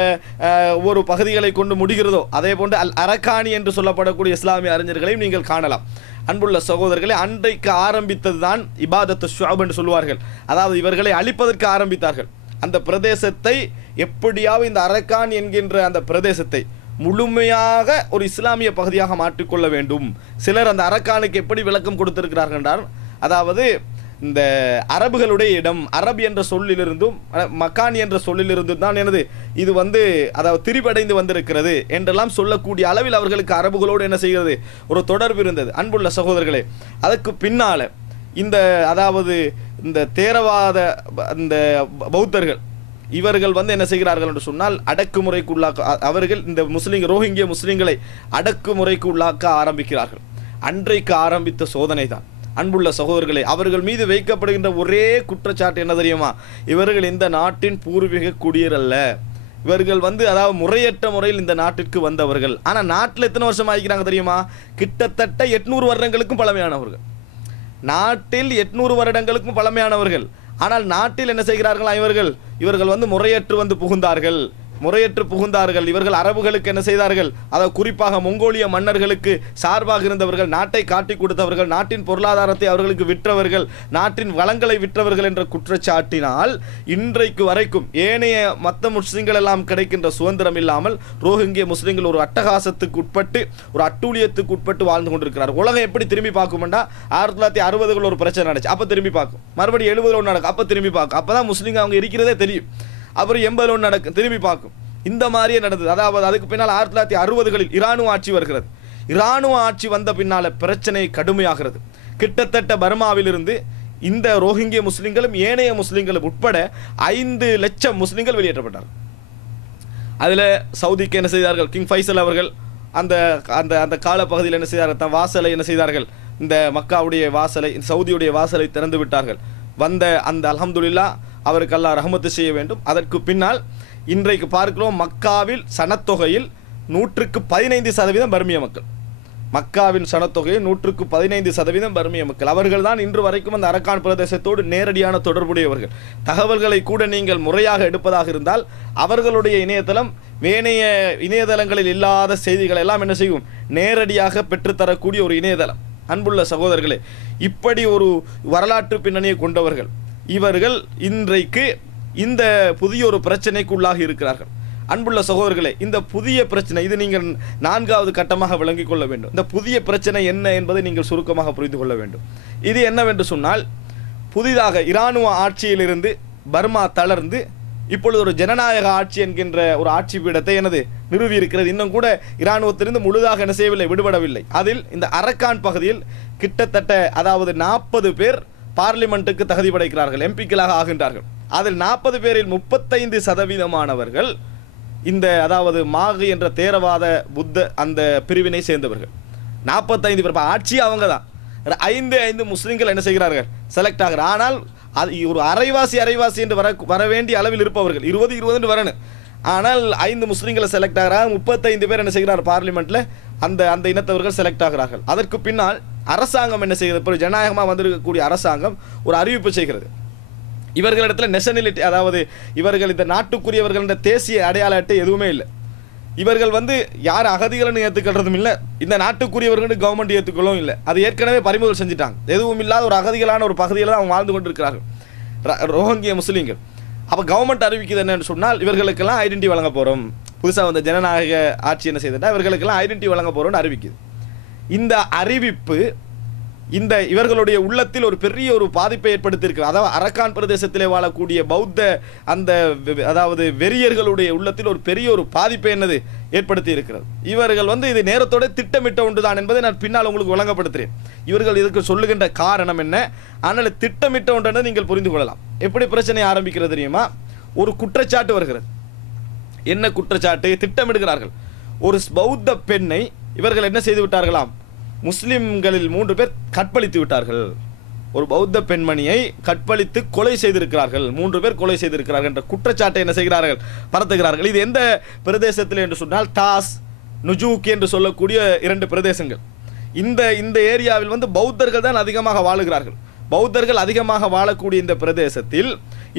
ஒவ்வொரு பகுதிகளை கொண்டு முடிகிறதோ அதே போன்று அரக்கானி என்று சொல்லப்படக்கூடிய இஸ்லாமிய அறிஞர்களையும் நீங்கள் காணலாம். அன்புள்ள சகோதரர்களை, அன்றைக்கு ஆரம்பித்தது தான் இபாதத்து ஷுஅப் என்று சொல்வார்கள். அதாவது இவர்களை அழிப்பதற்கு ஆரம்பித்தார்கள். அந்த பிரதேசத்தை எப்படியாவது, இந்த அரக்கான் என்கின்ற அந்த பிரதேசத்தை முழுமையாக ஒரு இஸ்லாமிய பகுதியாக மாற்றிக்கொள்ள வேண்டும். சிலர் அந்த அரக்கானுக்கு எப்படி விளக்கம் கொடுத்திருக்கிறார்கள் என்றால், அதாவது இந்த அரபுகளுடைய இடம், அரப் என்ற சொல்லிலிருந்தும் மக்கான் என்ற சொல்லிலிருந்தும் தான் இது அதாவது திரிபடைந்து வந்திருக்கிறது என்றெல்லாம் சொல்லக்கூடிய அளவில் அவர்களுக்கு அரபுகளோடு என்ன செய்கிறது, ஒரு தொடர்பு இருந்தது. அன்புள்ள சகோதரர்களே, அதுக்கு பின்னால அதாவது இந்த தேரவாத இந்த பௌத்தர்கள் இவர்கள் என்ன செய்கிறார்கள் என்று சொன்னால், அடக்குமுறைக்கு அவர்கள் இந்த ரோஹிங்கிய முஸ்லீம்களை அடக்குமுறைக்கு உள்ளாக்க ஆரம்பிக்கிறார்கள். அன்றைக்கு ஆரம்பித்த சோதனை தான். அன்புள்ள சகோதரர்களே, அவர்கள் மீது வைக்கப்படுகின்ற ஒரே குற்றச்சாட்டு என்ன தெரியுமா, இவர்கள் இந்த நாட்டின் பூர்வீக குடியர் அல்ல, இவர்கள் வந்து அதாவது முறையற்ற முறையில் இந்த நாட்டிற்கு வந்தவர்கள். ஆனால் நாட்டில் எத்தனை வருஷம் ஆகிக்கிறாங்க தெரியுமா? கிட்டத்தட்ட 800 வருடங்களுக்கும் பழமையானவர்கள். நாட்டில் 800 வருடங்களுக்கும் பழமையானவர்கள். ஆனால் நாட்டில் என்ன செய்கிறார்களா இவர்கள் வந்து முறையற்று வந்து புகுந்தார்கள். இவர்கள் அரபுகளுக்கு என்ன செய்தார்கள்? அதாவது குறிப்பாக மங்கோலிய மன்னர்களுக்கு சார்பாக இருந்தவர்கள், நாட்டை காட்டி கொடுத்தவர்கள், நாட்டின் பொருளாதாரத்தை அவர்களுக்கு விற்றவர்கள், நாட்டின் வளங்களை விற்றவர்கள் என்ற குற்றச்சாட்டினால் இன்றைக்கு வரைக்கும் ஏனைய மற்ற முஸ்லிம்கள் எல்லாம் கிடைக்கின்ற சுதந்திரம் இல்லாமல் ரோஹிங்கிய முஸ்லிம்கள் ஒரு அட்டகாசத்துக்கு உட்பட்டு, ஒரு அட்டூழியத்துக்கு உட்பட்டு வாழ்ந்து கொண்டிருக்கிறார். உலகம் எப்படி திரும்பி பார்க்கும்னா 1960கள் ஒரு பிரச்சனை நடந்துச்சு, அப்போ திரும்பி பார்க்கும். மறுபடியும் 70 ஒன்று நடக்கும், அப்போ திரும்பி பார்க்கும். அப்போ தான் முஸ்லீம்கள் அவங்க இருக்கிறதே தெரியும். அப்புறம் 80 ஒன்று நடக்கும், திரும்பி பார்க்கும். இந்த மாதிரியே நடந்தது. அதாவது அதுக்கு பின்னால் 1960களில் இராணுவ ஆட்சி வருகிறது. இராணுவ ஆட்சி வந்த பின்னால் பிரச்சனை கடுமையாகிறது. கிட்டத்தட்ட பர்மாவிலிருந்து இந்த ரோஹிங்கிய முஸ்லிம்களும் ஏனைய முஸ்லிம்களும் உட்பட 5 லட்சம் முஸ்லிம்கள் வெளியேற்றப்பட்டார்கள். அதில் சவுதிக்கு என்ன செய்தார்கள்? கிங் ஃபைசல் அவர்கள் அந்த அந்த அந்த காலப்பகுதியில் என்ன செய்தார்கள்? தன் வாசலை என்ன செய்தார்கள்? இந்த மக்காவுடைய வாசலை, சவுதியுடைய வாசலை திறந்து விட்டார்கள். வந்த அந்த அல்ஹம்துலில்லாஹ் அவருக்கு அல்லாஹ் ரஹ்மத்து செய்ய வேண்டும். அதற்கு பின்னால் இன்றைக்கு பார்க்கிறோம், மக்காவில் சனத்தொகையில் 115% பர்மிய மக்கள். மக்காவின் சனத்தொகையில் 115% பர்மிய மக்கள். அவர்கள் தான் இன்று வரைக்கும் அந்த அரக்கான் பிரதேசத்தோடு நேரடியான தொடர்புடையவர்கள். தகவல்களை கூட நீங்கள் முறையாக எடுப்பதாக இருந்தால் அவர்களுடைய இணையதளம் வேணைய இணையதளங்களில் இல்லாத செய்திகள் எல்லாம் என்ன செய்யும்? நேரடியாக பெற்றுத்தரக்கூடிய ஒரு இணையதளம். அன்புள்ள சகோதரர்களே, இப்படி ஒரு வரலாற்று பின்னணியை கொண்டவர்கள் இவர்கள் இன்றைக்கு இந்த புதிய ஒரு பிரச்சனைக்கு உள்ளாகி இருக்கிறார்கள். அன்புள்ள சகோதரர்களே, இந்த புதிய பிரச்சனை, இது நீங்கள் 4வது கட்டமாக விளங்கிக் கொள்ள வேண்டும். இந்த புதிய பிரச்சனை என்ன என்பதை நீங்கள் சுருக்கமாக புரிந்து கொள்ள வேண்டும். இது என்னவென்று சொன்னால், புதிதாக இராணுவ ஆட்சியிலிருந்து பர்மா தளர்ந்து இப்பொழுது ஒரு ஜனநாயக ஆட்சி என்கின்ற ஒரு ஆட்சி பீடத்தை நிறுவி இருக்கிறது. இன்னும் கூட இராணுவத்திலிருந்து முழுதாக என்ன செய்யவில்லை, விடுபடவில்லை. அதில் இந்த அரக்கான் பகுதியில் கிட்டத்தட்ட அதாவது 40 பேர் பார்லிமெண்ட்டுக்கு தகுதி படைக்கிறார்கள், எம்பிக்களாக ஆகின்றார்கள். அதில் 40 பேரில் 35% இந்த அதாவது மாகு என்ற தேரவாத புத்த அந்த பிரிவினை சேர்ந்தவர்கள். 45 பேர் ஆட்சி அவங்க தான். 5 முஸ்லிம்கள் என்ன செய்கிறார்கள்? செலக்ட் ஆகிறார். ஆனால் அது ஒரு அரைவாசி என்று வர வேண்டிய அளவில் இருப்பவர்கள் 20 வரணும். ஆனால் 5 முஸ்லிம்களை செலக்ட் ஆகிறாங்க. 35 பேர் என்ன செய்கிறார்? பார்லிமெண்ட்ல அந்த இனத்தவர்கள் செலக்ட் ஆகிறார்கள். அதற்கு பின்னால் அரசாங்கம் என்ன செய்கிறது? இப்போ ஜனநாயகமாக வந்திருக்கக்கூடிய அரசாங்கம் ஒரு அறிவிப்பு செய்கிறது. இவர்களிடத்தில் நேஷனாலிட்டி, அதாவது இவர்கள் இந்த நாட்டுக்குரியவர்கள் என்ற தேசிய அடையாள அட்டை எதுவுமே இல்லை. இவர்கள் யார் அகதிகள்னு ஏற்றுக்கிறதும் இல்லை, இந்த நாட்டுக்குரியவர்கள் கவர்மெண்ட் ஏற்றுக்கொள்ளவும் இல்லை. அது ஏற்கனவே பறிமுதல் செஞ்சுட்டாங்க. எதுவும் இல்லாத ஒரு அகதிகளான ஒரு பகுதியில் தான் அவங்க வாழ்ந்து கொண்டிருக்கிறார்கள் ரோஹிங்கிய முஸ்லீம்கள். அப்போ கவர்மெண்ட் அறிவிக்குது என்னன்னு சொன்னால், இவர்களுக்கெல்லாம் ஐடென்டி வழங்க போகிறோம். புதுசாக வந்த ஜனநாயக ஆட்சி என்ன செய்துட்டா இவர்களுக்கெல்லாம் ஐடென்டி வழங்க போகிறோம்னு அறிவிக்குது. இந்த அறிவிப்பு இந்த இவர்களுடைய உள்ளத்தில் ஒரு பெரிய ஒரு பாதிப்பை ஏற்படுத்தியிருக்கு. அதாவது அரக்கான் பிரதேசத்திலே வாழக்கூடிய பௌத்த அந்த அதாவது வெறியர்களுடைய உள்ளத்தில் ஒரு பெரிய ஒரு பாதிப்பை ஏற்படுத்தி இருக்கிறது. இவர்கள் இது நேரத்தோட திட்டமிட்ட ஒன்றுதான் என்பதை நான் பின்னால் உங்களுக்கு வழங்கப்படுத்துகிறேன். இவர்கள் இதற்கு சொல்லுகின்ற காரணம் என்ன? ஆனால் திட்டமிட்ட ஒன்றை நீங்கள் புரிந்து கொள்ளலாம். எப்படி பிரச்சனை ஆரம்பிக்கிறது தெரியுமா? ஒரு குற்றச்சாட்டு வருகிறது. என்ன குற்றச்சாட்டு? திட்டமிடுகிறார்கள். ஒரு பௌத்த பெண்ணை இவர்கள் என்ன செய்து விட்டார்களாம்? முஸ்லிம்களில் 3 பேர் கற்பழித்து விட்டார்கள். ஒரு பௌத்த பெண்மணியை கற்பழித்து கொலை செய்திருக்கிறார்கள், 3 பேர் கொலை செய்திருக்கிறார்கள் என்ற குற்றச்சாட்டை என்ன செய்கிறார்கள்? பரத்துகிறார்கள். இது எந்த பிரதேசத்தில் என்று சொன்னால் தாஸ், நுஜூக் என்று சொல்லக்கூடிய 2 பிரதேசங்கள். இந்த ஏரியாவில் பௌத்தர்கள் தான் அதிகமாக வாழுகிறார்கள். பௌத்தர்கள் அதிகமாக வாழக்கூடிய இந்த பிரதேசத்தில்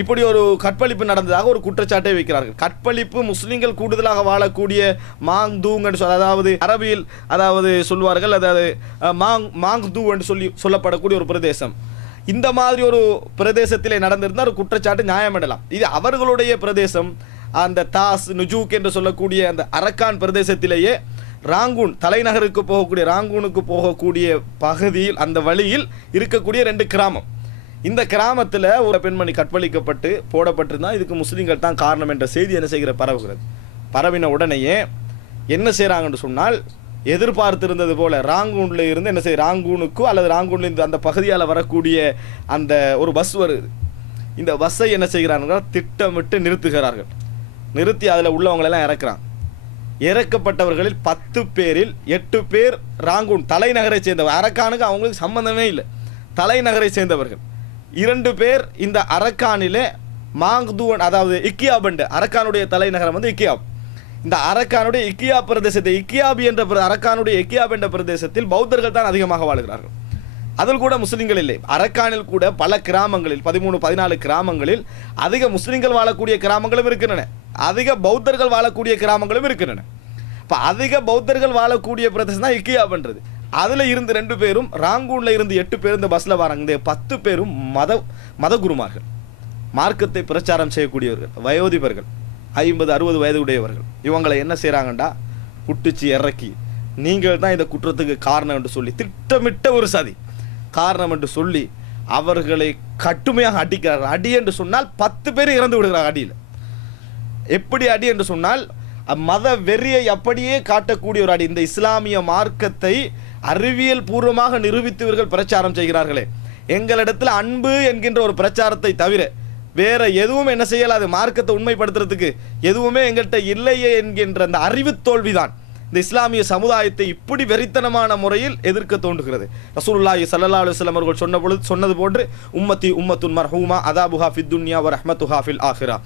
இப்படி ஒரு கற்பழிப்பு நடந்ததாக ஒரு குற்றச்சாட்டை வைக்கிறார்கள். கற்பழிப்பு முஸ்லிம்கள் கூடுதலாக வாழக்கூடிய மாங்தூங் என்று அதாவது அரபியில் அதாவது சொல்வார்கள், அதாவது மாங்தூ என்று சொல்லப்படக்கூடிய ஒரு பிரதேசம். இந்த மாதிரி ஒரு பிரதேசத்திலே நடந்திருந்தால் ஒரு குற்றச்சாட்டு நியாயமிடலாம். இது அவர்களுடைய பிரதேசம். அந்த தாஸ், நுஜூக் என்று சொல்லக்கூடிய அந்த அரக்கான் பிரதேசத்திலேயே ராங்கூன் தலைநகருக்கு போகக்கூடிய ராங்கூனுக்கு போகக்கூடிய பகுதியில் அந்த வழியில் இருக்கக்கூடிய 2 கிராமம். இந்த கிராமத்தில் ஒரு பெண்மணி கற்பழிக்கப்பட்டு போடப்பட்டிருந்தால் இதுக்கு முஸ்லீம்கள் தான் காரணம் என்ற செய்தி என்ன செய்கிற பரவுகிறது. பரவின உடனேயே என்ன செய்கிறாங்கன்னு சொன்னால், எதிர்பார்த்திருந்தது போல ராங்கூனில் இருந்து என்ன ராங்கூனுக்கு அல்லது ராங்கூனில் இருந்து அந்த பகுதியால் வரக்கூடிய அந்த ஒரு பஸ் வருது. இந்த பஸ்ஸை என்ன செய்கிறாங்க? திட்டமிட்டு நிறுத்துகிறார்கள். நிறுத்தி அதில் உள்ளவங்களெல்லாம் இறக்குறாங்க. இறக்கப்பட்டவர்களில் 10 பேரில் 8 பேர் ராங்கூன் தலைநகரை சேர்ந்தவர். அரக்கானுக்கு அவங்களுக்கு சம்பந்தமே இல்லை, தலைநகரை சேர்ந்தவர்கள். 2 பேர் இந்த அரக்கானிலே மாங்துவன், அதாவது இக்கியாப் என்ற அரக்கானுடைய தலைநகரம் வந்து இக்கியாப். இந்த அரக்கானுடைய இக்கியாப் பிரதேசத்தை, இக்கியாப் என்ற அரக்கானுடைய இக்கியாப் என்ற பிரதேசத்தில் பௌத்தர்கள் தான் அதிகமாக வாழ்கிறார்கள். அதில் கூட முஸ்லிம்கள் இல்லை. அரக்கானில் கூட பல கிராமங்களில் 13-14 கிராமங்களில் அதிக முஸ்லிம்கள் வாழக்கூடிய கிராமங்களும் இருக்கின்றன, அதிக பௌத்தர்கள் வாழக்கூடிய கிராமங்களும் இருக்கின்றன. இப்போ அதிக பௌத்தர்கள் வாழக்கூடிய பிரதேசம் தான் இக்கியாப் என்றது. அதில் இருந்து 2 பேரும், ராங்கூனில் இருந்து 8 பேர் இந்த பஸ்ஸில் வராங்க. இந்த 10 பேரும் மத குருமார்கள், மார்க்கத்தை பிரச்சாரம் செய்யக்கூடியவர்கள், வயோதிபர்கள், 50-60 வயது உடையவர்கள். இவங்களை என்ன செய்கிறாங்கண்டா, குட்டிச்சு இறக்கி நீங்கள் தான் இந்த குற்றத்துக்கு காரணம் என்று சொல்லி திட்டமிட்ட ஒரு சதி காரணம் என்று சொல்லி அவர்களை கட்டுமையாக அடிக்கிறார்கள். அடி என்று சொன்னால் 10 பேர் இறந்து விடுகிறார் அடியில். எப்படி அடி என்று சொன்னால் மத வெறியை அப்படியே காட்டக்கூடிய ஒரு அடி. இந்த இஸ்லாமிய மார்க்கத்தை அறிவியல் பூர்வமாக நிரூபித்து இவர்கள் பிரச்சாரம் செய்கிறார்களே, எங்களிடத்தில் அன்பு என்கின்ற ஒரு பிரச்சாரத்தை தவிர வேற எதுவும் என்ன செய்யலாது, மார்க்கத்தை உண்மைப்படுத்துறதுக்கு எதுவுமே எங்கள்கிட்ட இல்லையே என்கின்ற அந்த அறிவு தோல்விதான் இந்த இஸ்லாமிய சமுதாயத்தை இப்படி வெறித்தனமான முறையில் எதிர்க்க தோன்றுகிறது. ரசூலுல்லாஹி ஸல்லல்லாஹு அலைஹி வஸல்லம் அவர்கள் சொன்னது போன்று உம்மத்தி உம்மத்துன் மர்ஹூமா அதாபுஹா ஃபித் துன்யா வ ரஹ்மத்துஹா ஃபில் ஆஹிரா.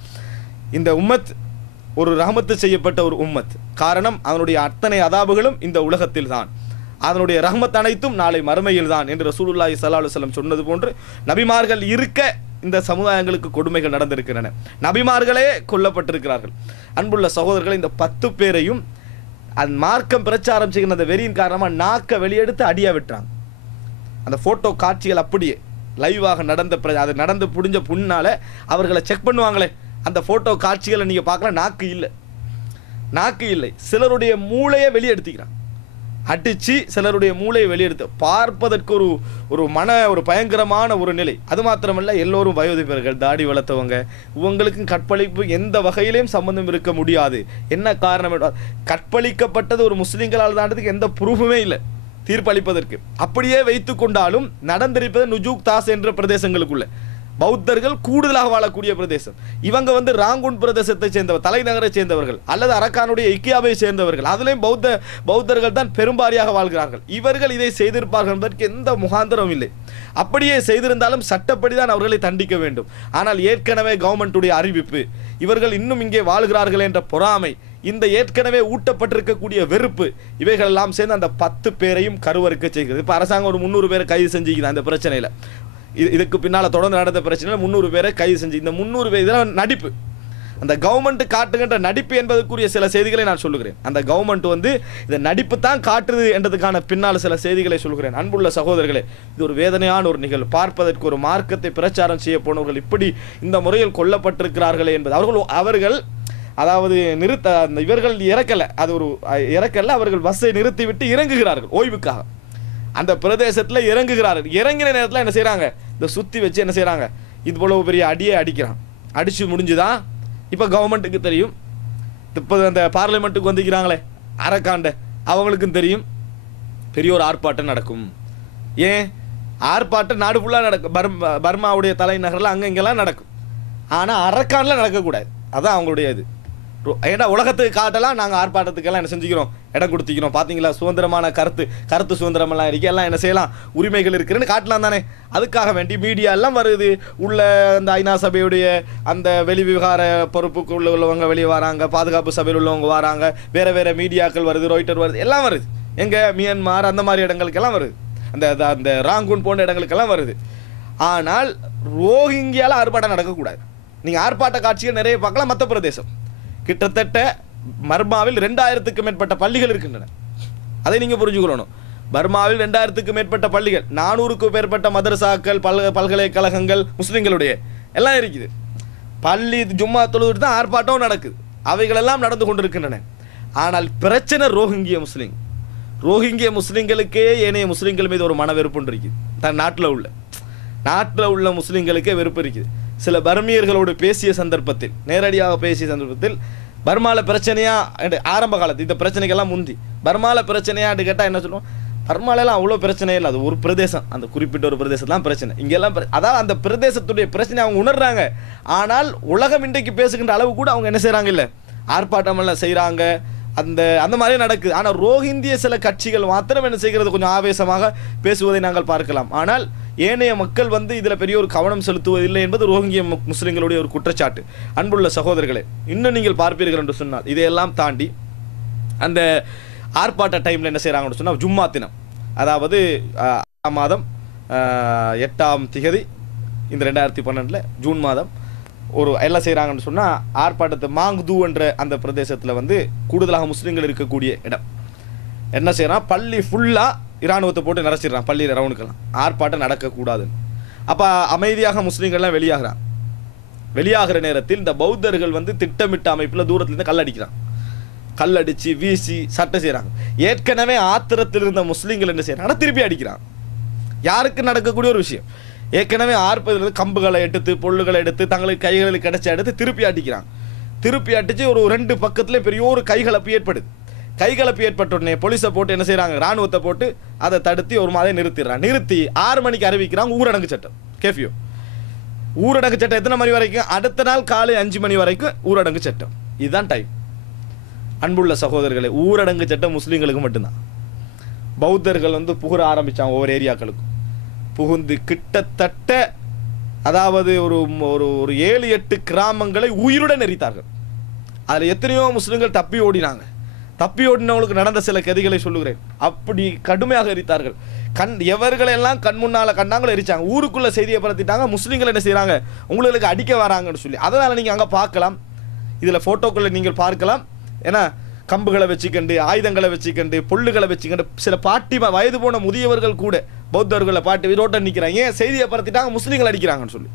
இந்த உம்மத் ஒரு ரஹமத்து செய்யப்பட்ட ஒரு உம்மத். காரணம், அதனுடைய அத்தனை அதாபுகளும் இந்த உலகத்தில் தான், அதனுடைய ரஹ்மத் அனைத்தும் நாளை மறுமையில் தான் என்று ரசூலுல்லாஹி ஸல்லல்லாஹு அலைஹி வஸல்லம் சொன்னது போன்று நபிமார்கள் இருக்க இந்த சமுதாயங்களுக்கு கொடுமைகள் நடந்திருக்கின்றன, நபிமார்களே கொல்லப்பட்டிருக்கிறார்கள். அன்புள்ள சகோதரர்கள், இந்த 10 பேரையும் அந்த மார்க்கம் பிரச்சாரம் செய்கிற அந்த வெறியின் காரணமாக நாக்க வெளியெடுத்து அடியா விட்டுறாங்க. அந்த போட்டோ காட்சிகள் அப்படியே லைவாக அது நடந்து புடிஞ்ச புண்ணால அவர்களை செக் பண்ணுவாங்களே, அந்த போட்டோ காட்சிகளை நீங்க பார்க்கலாம், நாக்கு இல்லை, சிலருடைய மூளையை வெளியெடுத்துக்கிறாங்க, அடிச்சு சிலருடைய மூளையை வெளியெடுத்து பார்ப்பதற்கு ஒரு பயங்கரமான ஒரு நிலை. அது மாத்திரமல்ல, எல்லோரும் வயோதிபர்கள், தாடி வளர்த்தவங்க, இவங்களுக்கும் கற்பழிப்பு எந்த வகையிலையும் சம்பந்தம் இருக்க முடியாது. என்ன காரணம் என்றால், கற்பழிக்கப்பட்டது ஒரு முஸ்லிம்களால் தாண்டதுக்கு எந்த ப்ரூஃபுமே இல்லை தீர்ப்பளிப்பதற்கு. அப்படியே வைத்து கொண்டாலும் நடந்திருப்பது நுஜூக் தாஸ் என்ற பிரதேசங்களுக்குள்ள பௌத்தர்கள் கூடுதலாக வாழக்கூடிய பிரதேசம். இவங்க வந்து ராங்கூன் பிரதேசத்தை சேர்ந்தவர், தலைநகரை சேர்ந்தவர்கள், அல்லது அரக்கானுடைய இக்கியாவை சேர்ந்தவர்கள். அதிலையும் பௌத்தர்கள் தான் பெரும்பாரியாக வாழ்கிறார்கள். இவர்கள் இதை செய்திருப்பார்கள் என்பதற்கு எந்த முகாந்திரமும் இல்லை. அப்படியே செய்திருந்தாலும் சட்டப்படிதான் அவர்களை தண்டிக்க வேண்டும். ஆனால் ஏற்கனவே கவர்மெண்ட்டுடைய அறிவிப்பு, இவர்கள் இன்னும் இங்கே வாழ்கிறார்கள் என்ற பொறாமை, இந்த ஏற்கனவே ஊட்டப்பட்டிருக்கக்கூடிய வெறுப்பு, இவைகள் எல்லாம் சேர்ந்து அந்த 10 பேரையும் கருவறுக்க செய்கிறது. இப்போ அரசாங்கம் ஒரு 300 பேரை கைது செஞ்சுக்குது அந்த பிரச்சனையில். இதுக்கு பின்னால் தொடர்ந்து நடந்த பிரச்சனையில் 300 பேரை கைது செஞ்சு, இந்த 300 பேர் இதெல்லாம் நடிப்பு, அந்த கவர்மெண்ட் காட்டுகின்ற நடிப்பு என்பதற்குரிய சில செய்திகளை நான் சொல்லுகிறேன். அந்த கவர்மெண்ட் வந்து இந்த நடிப்பு தான் காட்டுது என்றதுக்கான பின்னால் சில செய்திகளை சொல்கிறேன். அன்புள்ள சகோதரர்களே, இது ஒரு வேதனையான ஒரு நிகழ்வு. பார்ப்பதற்கு ஒரு மார்க்கத்தை பிரச்சாரம் செய்ய போனவர்கள் இப்படி இந்த முறையில் கொல்லப்பட்டிருக்கிறார்களே என்பது அவர்கள் அதாவது இவர்கள் இறக்கல, அவர்கள் பஸ்ஸை நிறுத்திவிட்டு இறங்குகிறார்கள் ஓய்வுக்காக. அந்த பிரதேசத்தில் இறங்குகிறார்கள். இறங்கின நேரத்தில் என்ன செய்கிறாங்க, இந்த சுற்றி வச்சு என்ன செய்கிறாங்க, இது போல பெரிய அடியே அடிக்கிறான். அடித்து முடிஞ்சுதான் இப்போ கவர்மெண்ட்டுக்கு தெரியும், இப்போ அந்த பார்லிமெண்ட்டுக்கு வந்துக்கிறாங்களே அரக்காண்ட, அவங்களுக்கும் தெரியும் பெரிய ஒரு ஆர்ப்பாட்டம் நடக்கும். ஏன் ஆர்ப்பாட்டம் நாடு ஃபுல்லாக நடக்கும், பர்மாவுடைய தலைநகரில் அங்கே இங்கெல்லாம் நடக்கும். ஆனால் அரக்கானில் நடக்கக்கூடாது, அதான் அவங்களுடைய இது. ஏன்னா உலகத்துக்கு காட்டலாம், நாங்கள் ஆர்ப்பாட்டத்துக்கெல்லாம் என்ன செஞ்சுக்கிறோம், இடம் கொடுத்திக்கிறோம், பார்த்தீங்களா சுதந்திரமான கருத்து சுதந்திரமெல்லாம் இருக்கு, எல்லாம் என்ன செய்யலாம், உரிமைகள் இருக்குன்னு காட்டலாம் தானே. அதுக்காக வேண்டி மீடியா எல்லாம் வருது, உள்ள அந்த ஐநா சபையுடைய அந்த வெளிவிவகார பொறுப்புக்கு உள்ளவங்க வெளியே வராங்க, பாதுகாப்பு சபையில் உள்ளவங்க வராங்க, வேற வேற மீடியாக்கள் வருது, ராய்ட்டர் வருது, எல்லாம் வருது. எங்கே மியான்மார் அந்த மாதிரி இடங்களுக்கெல்லாம் வருது, அந்த ராங்கூன் போன்ற இடங்களுக்கெல்லாம் வருது. ஆனால் ரோஹிங்கியால் ஆர்ப்பாட்டம் நடக்கக்கூடாது. நீங்கள் ஆர்ப்பாட்ட காட்சிகள் நிறைய பார்க்கலாம். மற்ற பிரதேசம் கிட்டத்தட்ட பர்மாவில் 2000க்கும் மேற்பட்ட பள்ளிகள் இருக்கின்றன, அதை நீங்கள் புரிஞ்சுக்கணும். பர்மாவில் 2000க்கும் மேற்பட்ட பள்ளிகள், 400க்கும் மேற்பட்ட மதரசாக்கள், பல்கலைக்கழகங்கள் முஸ்லிம்களுடைய எல்லாம் இருக்குது. பள்ளி ஜும்மா தொழுதுட்டு தான் ஆர்ப்பாட்டம் நடக்குது, அவைகளெல்லாம் நடந்து கொண்டிருக்கின்றன. ஆனால் பிரச்சனை ரோஹிங்கிய முஸ்லிம்களுக்கே ஏனைய முஸ்லிம்கள் மீது ஒரு மன வெறுப்பு இருக்குது. தன் நாட்டில் உள்ள முஸ்லிம்களுக்கே வெறுப்பு இருக்குது. சில பர்மியர்களோடு பேசிய சந்தர்ப்பத்தில், நேரடியாக பேசிய சந்தர்ப்பத்தில், பர்மால பிரச்சனையா ஆரம்ப காலத்து இந்த பிரச்சனைக்கெல்லாம் முந்தி பர்மால பிரச்சனையான்னு கேட்டால் என்ன சொல்லுவோம், பர்மாலெல்லாம் அவ்வளோ பிரச்சனை இல்லை, அது ஒரு பிரதேசம், அந்த குறிப்பிட்ட ஒரு பிரதேசம் பிரச்சனை. இங்கெல்லாம் அதாவது அந்த பிரதேசத்துடைய பிரச்சனை அவங்க உணர்றாங்க. ஆனால் உலகம் இன்றைக்கு பேசுகின்ற அளவு கூட அவங்க என்ன செய்கிறாங்க, இல்லை ஆர்ப்பாட்டம் எல்லாம் செய்கிறாங்க, அந்த மாதிரியே நடக்குது. ஆனால் ரோஹிந்திய சில கட்சிகள் மாத்திரம் என்ன செய்கிறது, கொஞ்சம் ஆவேசமாக பேசுவதை நாங்கள் பார்க்கலாம். ஆனால் ஏனைய மக்கள் வந்து இதில் பெரிய ஒரு கவனம் செலுத்துவதில்லை என்பது ரோஹிங்கிய முஸ்லிம்களுடைய ஒரு குற்றச்சாட்டு. அன்புள்ள சகோதரர்களே, இன்னும் நீங்கள் பார்ப்பீர்கள் என்று சொன்னால் இதையெல்லாம் தாண்டி அந்த ஆர்ப்பாட்ட டைமில் என்ன செய்கிறாங்கன்னு சொன்னால் ஜும்மா தினம், அதாவது மாதம் 8ஆம் திகதி இந்த 2012 ஜூன் மாதம் ஒரு எல்லாம் செய்கிறாங்கன்னு சொன்னால் ஆர்ப்பாட்டத்தை மாங்தூ என்ற அந்த பிரதேசத்தில் வந்து கூடுதலாக முஸ்லீம்கள் இருக்கக்கூடிய இடம் என்ன செய்கிறான், பள்ளி ஃபுல்லாக இராணுவத்தை போட்டு நிறச்சிடுறான், பள்ளியில் ரவுனுக்கெல்லாம் ஆர்ப்பாட்டம் நடக்கக்கூடாதுன்னு. அப்போ அமைதியாக முஸ்லீம்கள்லாம் வெளியாகிற நேரத்தில் இந்த பௌத்தர்கள் வந்து திட்டமிட்ட அமைப்பில் தூரத்துலேருந்து கல்லடிச்சு வீசி சட்டை செய்கிறாங்க. ஏற்கனவே ஆத்திரத்தில் இருந்த முஸ்லீம்கள் என்ன செய்கிறாங்க, திருப்பி அடிக்கிறாங்க. யாருக்கு நடக்கக்கூடிய ஒரு விஷயம், ஏற்கனவே ஆர்ப்பதிலிருந்து கம்புகளை எடுத்து பொருள்களை எடுத்து தங்களுக்கு கைகளுக்கு கிடைச்ச எடுத்து திருப்பி அடிச்சு ஒரு 2 பக்கத்துல பெரிய ஒரு கைகலப்பு ஏற்பட்ட உடனே போலீஸை போட்டு என்ன செய்யறாங்க, ராணுவத்தை போட்டு அதை தடுத்து ஒரு மாதிரி நிறுத்தி 6 மணிக்கு அறிவிக்கிறாங்க ஊரடங்கு சட்டம். கேஃபியோ ஊரடங்கு சட்டம் எத்தனை மணி வரைக்கும், அடுத்த நாள் காலை 5 மணி வரைக்கும் ஊரடங்கு சட்டம். இதுதான் டைம். அன்புள்ள சகோதரர்களே, ஊரடங்கு சட்டம் முஸ்லீம்களுக்கு மட்டும்தான். பௌத்தர்கள் வந்து புகுற ஆரம்பிச்சாங்க ஒவ்வொரு ஏரியாக்களுக்கும். புகுந்து கிட்டத்தட்ட அதாவது ஒரு 7-8 கிராமங்களை உயிருடன் எரித்தார்கள். அதில் எத்தனையோ முஸ்லிம்கள் தப்பி ஓடினவங்களுக்கு நடந்த சில கதைகளை சொல்லுகிறேன். அப்படி கடுமையாக எரித்தார்கள். எவர்களெல்லாம் கண் முன்னால கண்டாங்களோ எரிச்சாங்க. ஊருக்குள்ள செய்தியை பரத்திட்டாங்க. முஸ்லிம்கள் என்ன செய்யறாங்க, உங்களுக்கு அடிக்க வராங்கன்னு சொல்லி. அதனால நீங்க அங்க பார்க்கலாம், இதுல போட்டோக்களை நீங்கள் பார்க்கலாம். ஏன்னா கம்புகளை வச்சுக்கண்டு, ஆயுதங்களை வச்சுக்கண்டு, பொல்லுகளை வச்சுக்கண்டு, சில வயது போன முதியவர்கள் கூட பௌத்தர்களை ரோட்டை நிற்கிறாங்க. ஏன் செய்தியை பரத்திட்டாங்க, முஸ்லீம்கள் அடிக்கிறாங்கன்னு சொல்லி.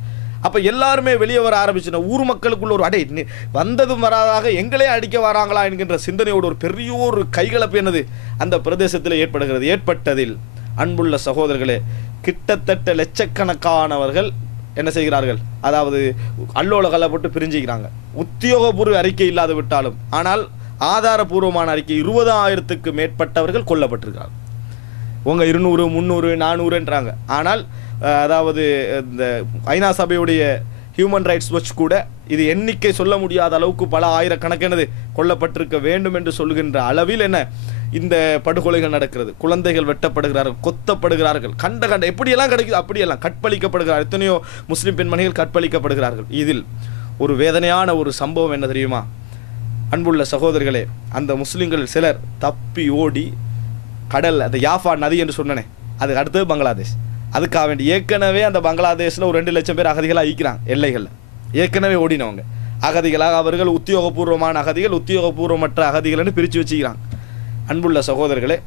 அப்போ எல்லாருமே வெளியே வர ஆரம்பிச்சுன்னா ஊர் மக்களுக்குள்ள ஒரு வந்ததும் வராதாக எங்களே அடிக்க வராங்களா என்கின்ற சிந்தனையோடு ஒரு பெரிய ஒரு கைகலப்பு என்னது அந்த பிரதேசத்தில் ஏற்பட்டதில் அன்புள்ள சகோதரர்களே, கிட்டத்தட்ட லட்சக்கணக்கானவர்கள் என்ன செய்கிறார்கள், அதாவது அல்லோல கல்லப்பட்டு பிரிஞ்சுக்கிறாங்க. உத்தியோகபூர்வ அறிக்கை இல்லாது விட்டாலும் ஆனால் ஆதாரபூர்வமான அறிக்கை 20,000க்கு மேற்பட்டவர்கள் கொல்லப்பட்டிருக்காங்க. உங்க 200, 300, 400ன்றாங்க. ஆனால் அதாவது இந்த ஐநா சபையுடைய ஹியூமன் ரைட்ஸ் வாட்ச் கூட இது எண்ணிக்கை சொல்ல முடியாத அளவுக்கு பல ஆயிரக்கணக்கானது கொல்லப்பட்டிருக்க வேண்டும் என்று சொல்கின்ற அளவில் என்ன இந்த படுகொலைகள் நடக்கிறது. குழந்தைகள் வெட்டப்படுகிறார்கள், கொத்தப்படுகிறார்கள், கண்ட எப்படியெல்லாம் கிடைக்குது அப்படியெல்லாம் கற்பழிக்கப்படுகிறார்கள். எத்தனையோ முஸ்லிம் பெண்மணிகள் கற்பழிக்கப்படுகிறார்கள். இதில் ஒரு வேதனையான ஒரு சம்பவம் என்ன தெரியுமா அன்புள்ள சகோதரர்களே, அந்த முஸ்லிம்கள் சிலர் தப்பி ஓடி கடல், அந்த யாஃபா நதி என்று சொன்னனே, அதுக்கு அடுத்தது பங்களாதேஷ். அதுக்காக வேண்டி ஏற்கனவே அந்த பங்களாதேஷில் ஒரு 2 லட்சம் பேர் அகதிகளாக இருக்கிறாங்க. எல்லைகளில் ஏற்கனவே ஓடினவங்க அகதிகளாக. அவர்கள் உத்தியோகபூர்வமான அகதிகள், உத்தியோகபூர்வமற்ற அகதிகள்னு பிரித்து வச்சுக்கிறாங்க. அன்புள்ள சகோதரர்களே,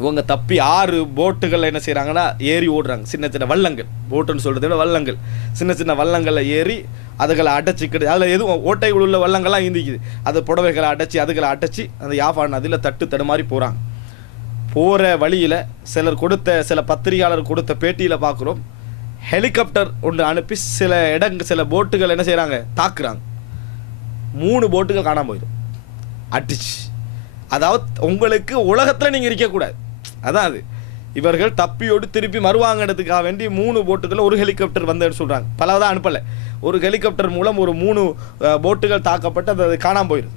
இவங்க தப்பி 6 போட்டுகள் என்ன செய்கிறாங்கன்னா ஏறி ஓடுறாங்க. சின்ன சின்ன வள்ளங்கள், போட்டுன்னு சொல்கிறத விட வள்ளங்கள், சின்ன சின்ன வள்ளங்களில் ஏறி அதுகளை அடைச்சிக்கிட்டு, அதில் எதுவும் ஓட்டை உள்ள வள்ளங்கள்லாம் இந்திக்குது, அது புடவைகளை அதுகளை அடைச்சி அந்த யாஃபா நதியில் தடுமாறி போகிறாங்க. போகிற வழியில் சில பத்திரிகையாளர் கொடுத்த பேட்டியில் பார்க்குறோம், ஹெலிகாப்டர் ஒன்று அனுப்பி சில போட்டுகள் என்ன செய்கிறாங்க, தாக்குறாங்க. 3 போட்டுகள் காணாமல் போயிடும் அடிச்சு. அதாவது உங்களுக்கு உலகத்தில் நீங்கள் இருக்கக்கூடாது, அதான் அது. இவர்கள் தப்பியோடு திருப்பி மறுவாங்கினதுக்காக வேண்டி 3 போட்டுகள், ஒரு ஹெலிகாப்டர் வந்தேன்னு சொல்கிறாங்க. பலதான் அனுப்பலை, ஒரு ஹெலிகாப்டர் மூலம் ஒரு 3 போட்டுகள் தாக்கப்பட்டு அது காணாமல் போயிடுது.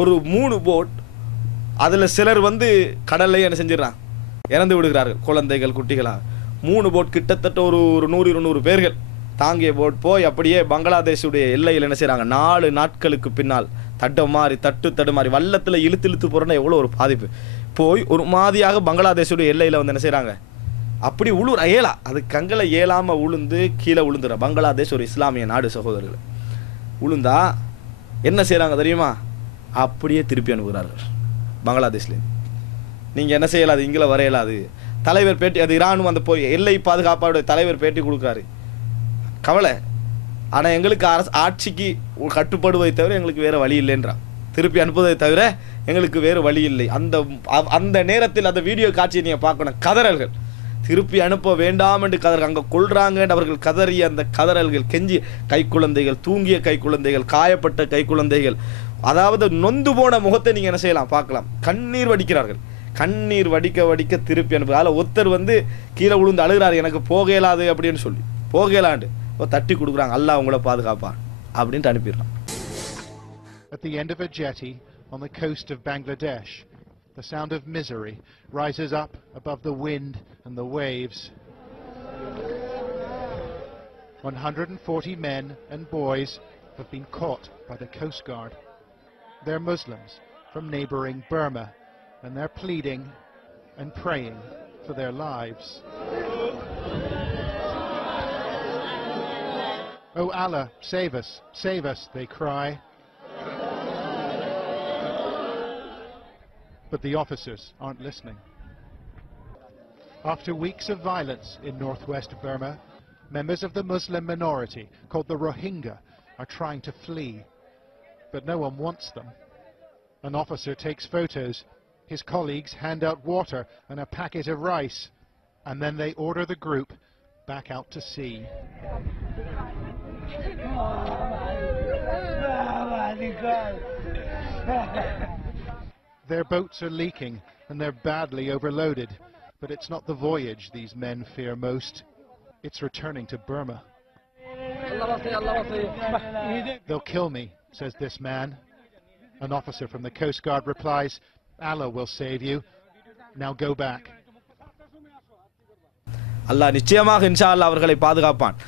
ஒரு 3 போட், அதில் சிலர் வந்து கடல்லையே என்ன செஞ்சிடறாங்க, இறந்து விடுகிறார்கள், குழந்தைகள் குட்டிகளாக. 3 போட், கிட்டத்தட்ட ஒரு 100-200 பேர்கள் தாங்கிய போட் போய் அப்படியே பங்களாதேஷுடைய எல்லையில் என்ன செய்கிறாங்க, 4 நாட்களுக்கு பின்னால் தடுமாறி வள்ளத்தில் இழுத்து போகிறோன்னா எவ்வளோ ஒரு பாதிப்பு. போய் ஒரு மாதிரியாக பங்களாதேஷுடைய எல்லையில் வந்து என்ன செய்கிறாங்க, அப்படி அது கங்களை ஏலாமல் உளுந்து கீழே விழுந்துற. பங்களாதேஷ் ஒரு இஸ்லாமிய நாடு சகோதரர்கள். உளுந்தா என்ன செய்கிறாங்க தெரியுமா, அப்படியே திருப்பி அனுப்புகிறார்கள் பங்களாதேஷ்லேருந்து. நீங்கள் என்ன செய்யலாது, இங்கே வரையலாது. தலைவர் பேட்டி, அது இராணுவம் அந்த போய் எல்லை பாதுகாப்பாடைய தலைவர் பேட்டி கொடுக்குறாரு. கவலை, ஆனால் எங்களுக்கு ஆட்சிக்கு கட்டுப்படுவதை தவிர எங்களுக்கு வேறு வழி இல்லைன்றான். திருப்பி அனுப்புவதை தவிர எங்களுக்கு வேறு வழி இல்லை. அந்த நேரத்தில் அந்த வீடியோ காட்சியை நீங்கள் பார்க்கணும். கதறல்கள், திருப்பி அனுப்ப வேண்டாம் என்று அங்கே கொள்றாங்க என்று அவர்கள் கதறிய அந்த கதறல்கள், கெஞ்சி கைக்குழந்தைகள், தூங்கிய கைக்குழந்தைகள், காயப்பட்ட கைக்குழந்தைகள், அதாவது நொந்து போன முகத்தை நீங்கள் என்ன செய்யலாம் பார்க்கலாம். கண்ணீர் வடிக்கிறார்கள். கண்ணீர் வடிக்க திருப்பி அனுப்பு. அதில் ஒருத்தர் வந்து கீழே விழுந்து அழுகிறார், எனக்கு போகலாது அப்படின்னு சொல்லி. போகலாண்டு தட்டி கொடுக்குறாங்க, அல்லாஹ் உங்களை பாதுகாப்பான் அப்படின்ட்டு அனுப்பிடுறான். At the end of a jetty on the coast of Bangladesh, the sound of misery rises up above the wind and the waves. 140 men and boys have been caught by the Coast Guard. They're Muslims from neighbouring Burma, and they're pleading and praying for their lives. "Oh Allah, save us," they cry. But the officers aren't listening. After weeks of violence in northwest Burma, members of the Muslim minority, called the Rohingya, are trying to flee. But no one wants them. An officer takes photos. His colleagues hand out water and a packet of rice, and then they order the group back out to sea. Their boats are leaking and they're badly overloaded, but it's not the voyage these men fear most. It's returning to Burma. "They'll kill me," says this man. An officer from the Coast Guard replies, "Allah will save you. Now go back." அல்லாஹ் நிச்சயமாக இன்ஷா அல்லாஹ் அவர்களை பாதுகாப்பான்.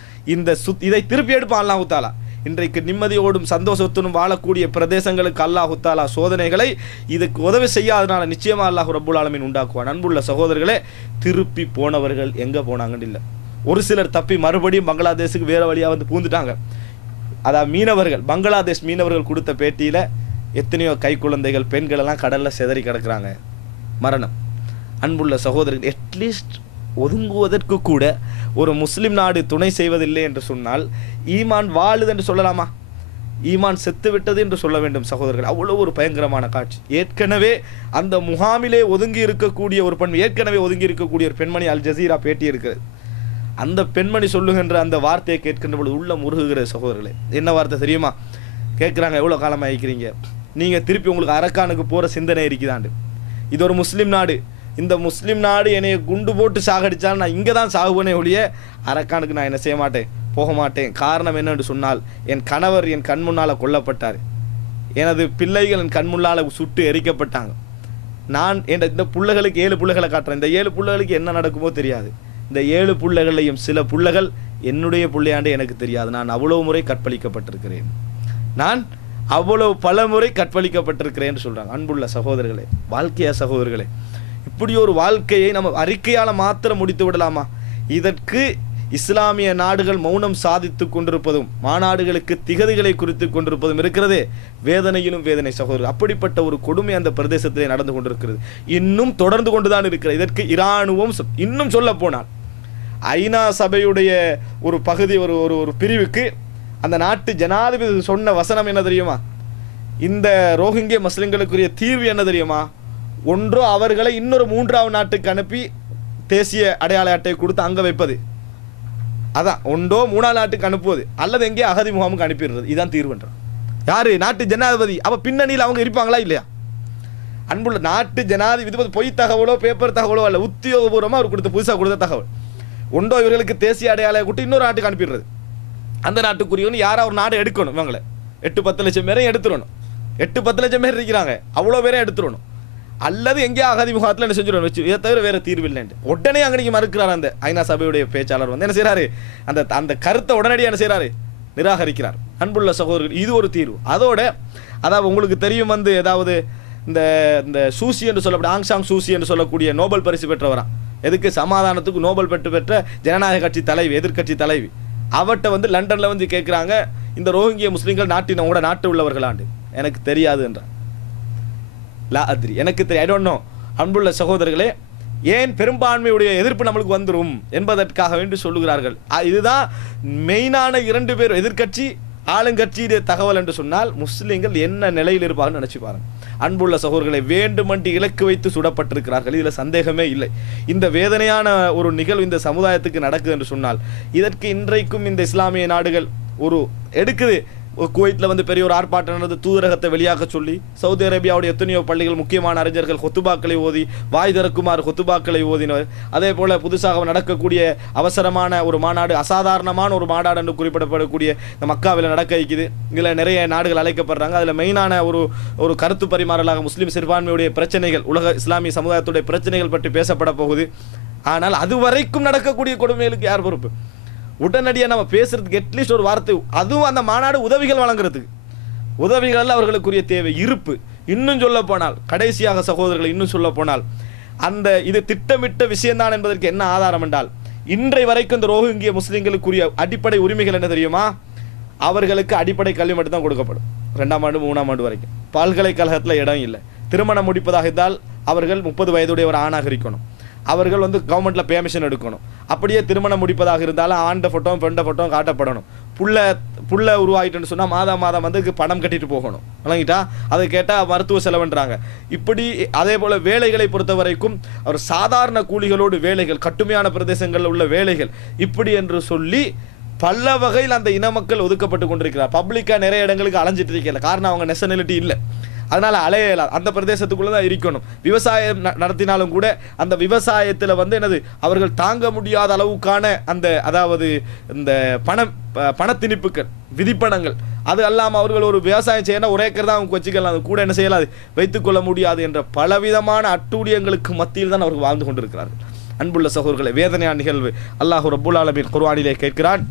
இதை திருப்பி எடுப்பான் அல்லாஹ் தஆலா. இன்றைக்கு நிம்மதியோடும் சந்தோஷத்துடன் வாழக்கூடிய பிரதேசங்களுக்கு அல்லாஹ் தஆலா சோதனைகளை இதுக்கு உதவி செய்யாதனால நிச்சயமாக அல்லாஹ் ரப்பல் ஆலமீன் உண்டாக்குவான். அன்புள்ள சகோதரர்களே, திருப்பி போனவர்கள் எங்க போனாங்கன்னு இல்லை. ஒரு சிலர் தப்பி மறுபடியும் பங்களாதேஷுக்கு வேற வழியாக வந்து பூந்துட்டாங்க. அதாவது மீனவர்கள், பங்களாதேஷ் மீனவர்கள் கொடுத்த பேட்டியில் எத்தனையோ கை குழந்தைகள், பெண்கள் எல்லாம் கடலில் சிதறி கிடக்குறாங்க, மரணம். அன்புள்ள சகோதரர்கள், அட்லீஸ்ட் ஒதுங்குவதற்கு கூட ஒரு முஸ்லிம் நாடு துணை செய்வதில்லை என்று சொன்னால் ஈமான் வாழுது என்று சொல்லலாமா? ஈமான் செத்து விட்டது என்று சொல்ல வேண்டும் சகோதரர்கள். அவ்வளோ ஒரு பயங்கரமான காட்சி. ஏற்கனவே அந்த முகாமிலே ஒதுங்கி இருக்கக்கூடிய ஒரு பெண், ஏற்கனவே ஒதுங்கி இருக்கக்கூடிய ஒரு பெண்மணி அல் ஜசீரா பேட்டி இருக்கிறது. அந்த பெண்மணி சொல்லுகின்ற அந்த வார்த்தையை கேட்கின்ற பொழுது உள்ள முருகுகிற சகோதரர்களே. என்ன வார்த்தை தெரியுமா? கேட்குறாங்க, எவ்வளோ காலமாக இருக்கிறீங்க, நீங்கள் திருப்பி உங்களுக்கு அரக்கானுக்கு போகிற சிந்தனை இருக்குதாண்டு. இது ஒரு முஸ்லீம் நாடு, இந்த முஸ்லீம் நாடு என்னைய குண்டு போட்டு சாகடித்தால் நான் இங்கே தான் சாகுவனே ஒழிய அரக்கானுக்கு நான் என்ன செய்ய மாட்டேன், போக மாட்டேன். காரணம் என்னென்று சொன்னால், என் கணவர் என் கண் முன்னால் கொல்லப்பட்டார், எனது பிள்ளைகள் என் கண் முன்னால் சுட்டு எரிக்கப்பட்டாங்க. நான் இந்த பிள்ளைகளுக்கு 7 பிள்ளைகளை காட்டுறேன். இந்த 7 பிள்ளைகளுக்கு என்ன நடக்குமோ தெரியாது. இந்த 7 பிள்ளைகளையும் சில பிள்ளைகள் என்னுடைய பிள்ளையாண்டு எனக்கு தெரியாது. நான் அவ்வளவு முறை கற்பழிக்கப்பட்டிருக்கிறேன், நான் அவ்வளவு பல முறை கற்பழிக்கப்பட்டிருக்கிறேன்னு சொல்கிறாங்க. அன்புள்ள சகோதரர்களே, வாழ்க்கையா சகோதரர்களே, இப்படி ஒரு வாழ்க்கையை நம்ம அறிக்கையால் மாத்திரம் முடித்து விடலாமா? இதற்கு இஸ்லாமிய நாடுகள் மௌனம் சாதித்து கொண்டிருப்பதும் மாநாடுகளுக்கு திகதிகளை குறித்து கொண்டிருப்பதும் இருக்கிறதே வேதனையிலும் வேதனை சகோதரர். அப்படிப்பட்ட ஒரு கொடுமை அந்த பிரதேசத்திலே நடந்து கொண்டிருக்கிறது, இன்னும் தொடர்ந்து கொண்டுதான் இருக்கிறது. இதற்கு இராணுவம் இன்னும் சொல்ல போனால் ஐநா சபையுடைய ஒரு பகுதி, ஒரு பிரிவுக்கு அந்த நாட்டு ஜனாதிபதி சொன்ன வசனம் என்ன தெரியுமா? இந்த ரோஹிங்கிய முஸ்லிம்களுக்குரிய தீர்வு என்ன தெரியுமா? ஒன்றோ அவர்களை இன்னொரு 3வது நாட்டுக்கு அனுப்பி தேசிய அடையாள அட்டை கொடுத்து அங்கே வைப்பது, அதான் ஒன்றோ 3வது நாட்டுக்கு அனுப்புவது, அல்லது எங்கே அகதி முகாமுக்கு அனுப்பிடுறது. இதுதான் தீர்வுன்றான் யாரு? நாட்டு ஜனாதிபதி. அப்போ பின்னணியில் அவங்க இருப்பாங்களா இல்லையா? அன்புள்ள நாட்டு ஜனாதிபதி பொய் தகவலோ பேப்பர் தகவலோ அல்ல, உத்தியோகபூர்வமாக அவர் புதுசாக கொடுத்த தகவல். ஒன்றோ இவர்களுக்கு தேசிய அடையாள கூட்டி இன்னொரு நாட்டுக்கு அனுப்பிடுறது. அந்த நாட்டுக்குரியவன்னு யாரா ஒரு நாடு எடுக்கணும். இவங்களை 8-10 லட்சம் பேரையும் எடுத்துடணும். 8-10 லட்சம் பேர் இருக்கிறாங்க, அவ்வளோ பேரையும் எடுத்துடணும். அல்லது எங்கேயா அகதி முகாத்தில் என்ன செஞ்சிடணும் வச்சு, இதை தவிர வேறு தீர்வு இல்லைன்ட்டு உடனே அங்கே மறுக்கிறார். அந்த ஐநா சபையுடைய பேச்சாளர் வந்து என்ன செய்கிறாரு? அந்த கருத்தை உடனடியாக என்ன செய்கிறாரு? நிராகரிக்கிறார். அன்புள்ள சகோதரர்கள், இது ஒரு தீர்வு. அதோட அதாவது உங்களுக்கு தெரியும் வந்து ஏதாவது இந்த சூசி என்று சொல்லக்கூடிய ஆங்சாங் சூசி என்று சொல்லக்கூடிய நோபல் பரிசு பெற்றவரா, எதுக்கு? சமாதானத்துக்கு நோபல் பெற்ற ஜனநாயக கட்சி தலைவி, எதிர்கட்சி தலைவி. அவட்ட வந்து லண்டனில் வந்து கேட்குறாங்க, இந்த ரோஹிங்கிய முஸ்லீம்கள் உங்களோட நாட்டு உள்ளவர்களாண்டு. எனக்கு தெரியாது என்றார். லா அத்ரி, எனக்கு தெரியும், ஐ டோன்ட் நோ. அன்புள்ள சகோதரர்களே, ஏன் பெரும்பான்மையுடைய எதிர்ப்பு நம்மளுக்கு வந்துடும் என்பதற்காக வேண்டி சொல்லுகிறார்கள். இதுதான் மெயினான 2 பேர், எதிர்கட்சி ஆளுங்கட்சியுடைய தகவல் என்று சொன்னால் முஸ்லீம்கள் என்ன நிலையில் இருப்பாங்கன்னு நினைச்சு பாருங்க. அன்புள்ள சகோதரர்களை, வேண்டுமென்று இலக்கு வைத்து சுடப்பட்டிருக்கிறார்கள், இதில் சந்தேகமே இல்லை. இந்த வேதனையான ஒரு நிகழ்வு இந்த சமுதாயத்துக்கு நடக்குது என்று சொன்னால் இதற்கு இன்றைக்கும் இந்த இஸ்லாமிய நாடுகள் ஒரு எடுக்குது. குவைத்தில் வந்து பெரிய ஒரு ஆர்ப்பாட்டம் நடந்து தூதரகத்தை வெளியாக சொல்லி சவுதி அரேபியாவுடைய எத்தனையோ பள்ளிகள் முக்கியமான அறிஞர்கள் ஹொத்துபாக்களை ஓதி, வாய் திறக்குமாறு ஹொத்துபாக்களை ஓதினர். அதே போல புதுசாக நடக்கக்கூடிய அவசரமான ஒரு மாநாடு, அசாதாரணமான ஒரு மாநாடு என்று குறிப்பிடப்படக்கூடிய இந்த மக்காவில் நடக்க வைக்குது. இதில் நிறைய நாடுகள் அழைக்கப்படுறாங்க. அதில் மெயினான ஒரு கருத்து பரிமாறலாக முஸ்லீம் சிறுபான்மையுடைய பிரச்சனைகள், உலக இஸ்லாமிய சமுதாயத்துடைய பிரச்சனைகள் பற்றி பேசப்பட போகுது. ஆனால் அதுவரைக்கும் நடக்கக்கூடிய கொடுமைகளுக்கு யார் பொறுப்பு? உடனடியாக நம்ம பேசுறதுக்கு அட்லீஸ்ட் ஒரு வார்த்தை, அதுவும் அந்த மாநாடு உதவிகள் வழங்குறதுக்கு, உதவிகள் அவர்களுக்குரிய தேவை இருப்பு. இன்னும் சொல்ல போனால் கடைசியாக சகோதரர்களை இன்னும் சொல்ல போனால் அந்த இது திட்டமிட்ட விஷயம்தான் என்பதற்கு என்ன ஆதாரம் என்றால், இன்றை வரைக்கும் இந்த ரோஹிங்கிய முஸ்லிம்களுக்குரிய அடிப்படை உரிமைகள் என்ன தெரியுமா? அவர்களுக்கு அடிப்படை கல்வி மட்டும்தான் கொடுக்கப்படும். 2ஆம் ஆண்டு 3ஆம் ஆண்டு வரைக்கும் பல்கலைக்கழகத்தில் இடம் இல்லை. திருமணம் முடிப்பதாக இருந்தால் அவர்கள் 30 வயதுடைய ஒரு ஆணாக இருக்கணும். அவர்கள் கவர்மெண்ட்டில் பெர்மிஷன் எடுக்கணும். அப்படியே திருமணம் முடிப்பதாக இருந்தாலும் ஆண்ட ஃபோட்டோ பெண்ட ஃபோட்டோ காட்டப்படணும். புள்ள உருவாகிட்டுன்னு சொன்னால் மாதம் அதுக்கு பணம் கட்டிட்டு போகணும். வழங்கிட்டா அதை கேட்டால் மருத்துவ செலவுன்றாங்க. இப்படி அதே போல் வேலைகளை பொறுத்த வரைக்கும் அவர் சாதாரண கூலிகளோடு வேலைகள், கட்டுமையான பிரதேசங்களில் உள்ள வேலைகள், இப்படி என்று சொல்லி பல வகையில் அந்த இன மக்கள் ஒதுக்கப்பட்டு கொண்டிருக்கிறார். பப்ளிக்காக நிறைய இடங்களுக்கு அலைஞ்சிட்டு இருக்கல. காரணம் அவங்க நேஷனாலிட்டி இல்லை, அதனால் அலையலாம். அந்த பிரதேசத்துக்குள்ளே தான் இருக்கணும். விவசாயம் நடத்தினாலும் கூட அந்த விவசாயத்தில் என்னது அவர்கள் தாங்க முடியாத அளவுக்கான அந்த அதாவது இந்த பணத்திணிப்புகள், விதிப்பணங்கள், அது அல்லாமல் அவர்கள் ஒரு விவசாயம் செய்யணும், ஒரு ஏக்கர் தான் அவங்க வச்சுக்கலாம், அது கூட என்ன செய்யலாது வைத்துக்கொள்ள முடியாது என்ற பலவிதமான அட்டூழியங்களுக்கு மத்தியில் தான் அவர்கள் வாழ்ந்து கொண்டிருக்கிறார்கள். அன்புள்ள சகோதரர்களே, வேதனையான நிகழ்வு அல்லாஹ் ரப்புல் ஆலமீன் குர்ஆனிலே கேட்கிறான்.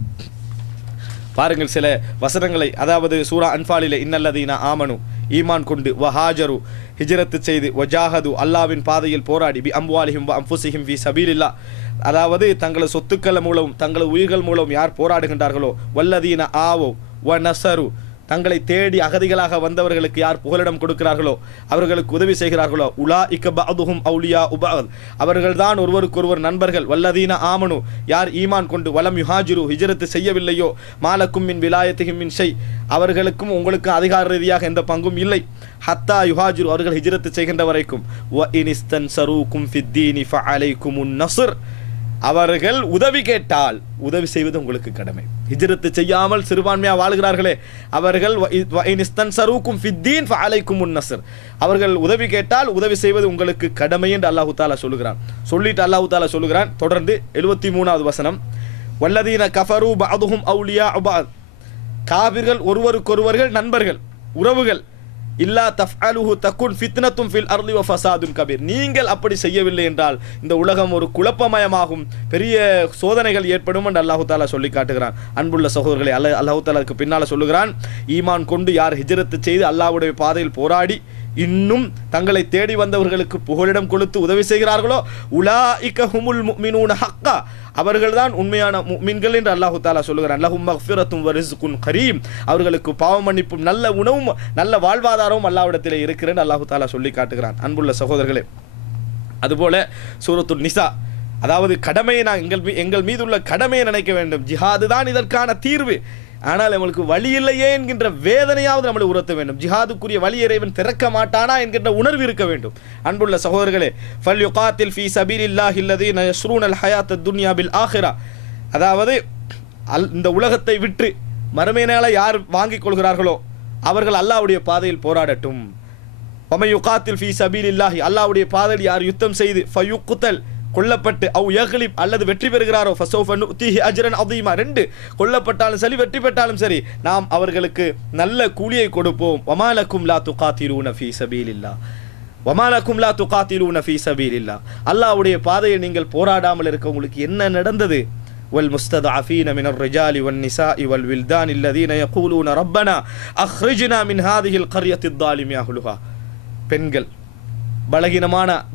பாருங்கள் சில வசனங்களை, அதாவது சூரா அன்ஃபாலிலே இன்னல்லதீன ஆமனு ஈமான் கொண்டு வஹாஜரு ஹிஜ்ரத்து செய்து வஜாஹது அல்லாஹ்வின் பாதையில் போராடி பி அம்வாலிஹிம் வ அன்ஃபுஸிஹிம் ஃபீ சபீலில்லாஹ், அதாவது தங்களது சொத்துக்கள் மூலம் தங்களது உயிர்கள் மூலம் யார் போராடுகின்றார்களோ, வல்லதீன ஆவோ வ நஸரு தங்களை தேடி அகதிகளாக வந்தவர்களுக்கு யார் புகலிடம் கொடுக்கிறார்களோ, அவர்களுக்கு உதவி செய்கிறார்களோ, உலாஇக பஅதுஹும் அவுலியா உபஅத் அவர்கள்தான் ஒருவருக்கொருவர் நண்பர்கள். வல்லதீன ஆமனு யார் ஈமான் கொண்டு வலம் யுஹாஜிரு ஹிஜ்ரத்து செய்யவில்லையோ, மாலக்கும் மின் விலாயத்திஹிம் மின் ஷை அவர்களுக்கும் உங்களுக்கு அதிகார ரீதியாக எந்த பங்கும் இல்லை. ஹத்தா யுஹாஜிரு அவர்கள் ஹிஜ்ரத்து செய்கின்ற வரைக்கும். வ இனிஸ்தன்சரூக்கும் ஃபித்தீனி ஃபஅலைக்குமுன் நஸ்ர் அவர்கள் உதவி கேட்டால் உதவி செய்வது உங்களுக்கு கடமை. ஹிஜ்ரத்து செய்யாமல் சிறுபான்மையாக வாழ்கிறார்களே அவர்கள் அவர்கள் உதவி கேட்டால் உதவி செய்வது உங்களுக்கு கடமை என்று அல்லாஹு தாலா சொல்லுகிறான். சொல்லிட்டு அல்லாஹு தாலா சொல்லுகிறான் தொடர்ந்து 73வது வசனம், வல்லதீன கஃபரு பஅதுஹும் அவுலியா பஅத் காபிர்கள் ஒருவருக்கொருவர்கள் நண்பர்கள் உறவுகள். இல்லா தஃஅலுஹு தகுன் ஃபித்னத்தும் ஃபில் அர்லி வ ஃபஸாதுன் கபீர் நீங்கள் அப்படி செய்யவில்லை என்றால் இந்த உலகம் ஒரு குழப்பமயமாகும், பெரிய சோதனைகள் ஏற்படும் என்று அல்லாஹு தாலா சொல்லி காட்டுகிறான். அன்புள்ள சகோதரர்களை, அல்லாஹு தாலாவுக்கு பின்னால் சொல்லுகிறான், ஈமான் கொண்டு யார் ஹிஜ்ரத்து செய்து அல்லாஹ்வுடைய பாதையில் போராடி இன்னும் தங்களை தேடி வந்தவர்களுக்கு புகலிடம் கொடுத்து உதவி செய்கிறார்களோ, உலாஇக ஹுமுல் முஃமினூன ஹக்கா அவர்கள்தான் உண்மையான முஃமின்கள் என்று அல்லாஹு தாலா சொல்லுகிறான். லஹும் மக்ஃபிரத்தும் வ ரிஸ்குன் கரீம் அவர்களுக்கு பாவ மன்னிப்பும் நல்ல உணவும் நல்ல வாழ்வாதாரமும் அல்லாஹ்விடத்தில் இருக்கிறது அல்லாஹு தாலா சொல்லி காட்டுகிறான். அன்புள்ள சகோதரர்களே, அதுபோல சூரத்துல் நிசா, அதாவது கடமையை எங்கள் மீது உள்ள கடமையை நினைக்க வேண்டும். ஜிஹாது தான் இதற்கான தீர்வு. ஆனால் நம்மளுக்கு வழி இல்லையே என்கின்ற வேதனையாவது நம்மளை உணர்த்த வேண்டும். ஜிஹாதுக்குரிய வழி இறைவன் திறக்க மாட்டானா என்கின்ற உணர்வு இருக்க வேண்டும். அன்புள்ள சகோதரர்களே, ஃபல்யுகாத்தில் ஃபீ சபீலில்லாஹி அல்லதீன யஸ்ரூனல் ஹயாத்தத் துன்யா பில் ஆஹிரா அதாவது இந்த உலகத்தை விற்று மறுமையினால யார் வாங்கிக் கொள்கிறார்களோ அவர்கள் அல்லாஹ்வுடைய பாதையில் போராடட்டும். வமயுகாத்தில் ஃபீ சபீலில்லாஹி அல்லாஹ்வுடைய பாதையில் யார் யுத்தம் செய்து ஃபயுக்தல் கொல்லப்பட்டு அவ் யக்லிப் அல்லது வெற்றி பெறுகிறாரோ ஃபஸௌஃப நுஅதிஹி அஜ்ரன் அதீமா கொல்லப்பட்டாலும் சரி வெற்றி பெற்றாலும் சரி நாம் அவர்களுக்கு நல்ல கூலியை கொடுப்போம். வமாலக்கும் லா துகாத்திலூன ஃபீ சபீலில்லாஹ் வமாலக்கும் லா துகாத்திலூன ஃபீ சபீலில்லாஹ் அல்லாஹ்வுடைய பாதையில் நீங்கள் போராடாமல் இருக்க உங்களுக்கு என்ன நடந்தது? والمستضعفين من الرجال والنساء والولدان الذين يقولون ربنا أخرجنا من هذه القرية الظالم أهلها பெண்கள்,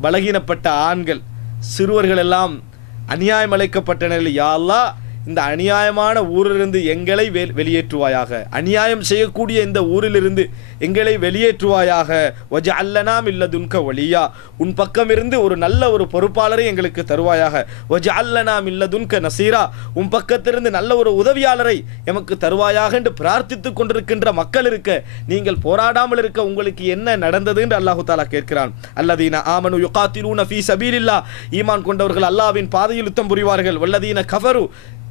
பலகீனப்பட்ட ஆண்கள், சிறுவர்கள் எல்லாம் அநியாயம் அழைக்கப்பட்ட நிலையில் யா அல்லாஹ் இந்த அநியாயமான ஊரிலிருந்து எங்களை வெளியேற்றுவாயாக, அநியாயம் செய்யக்கூடிய இந்த ஊரிலிருந்து எங்களை வெளியேற்றுவாயாக. வஜஅல்லனா மின் லதுன்க வலியா உன் பக்கம் இருந்து ஒரு நல்ல ஒரு பொறுப்பாளரை எங்களுக்கு தருவாயாக. வஜஅல்லனா மின் லதுன்க நசீரா உன் பக்கத்திலிருந்து நல்ல ஒரு உதவியாளரை எமக்கு தருவாயாக என்று பிரார்த்தித்துக் கொண்டிருக்கின்ற மக்கள் இருக்க நீங்கள் போராடாமல் இருக்க உங்களுக்கு என்ன நடந்தது என்று அல்லாஹு தாலா கேட்கிறான். அல்லதீன ஆமனு யுகாத்திலூன ஃபீ சபீலில்லாஹ் ஈமான் கொண்டவர்கள் அல்லாஹ்வின் பாதையில் யுத்தம் புரிவார்கள். வல்லதீன கஃபரு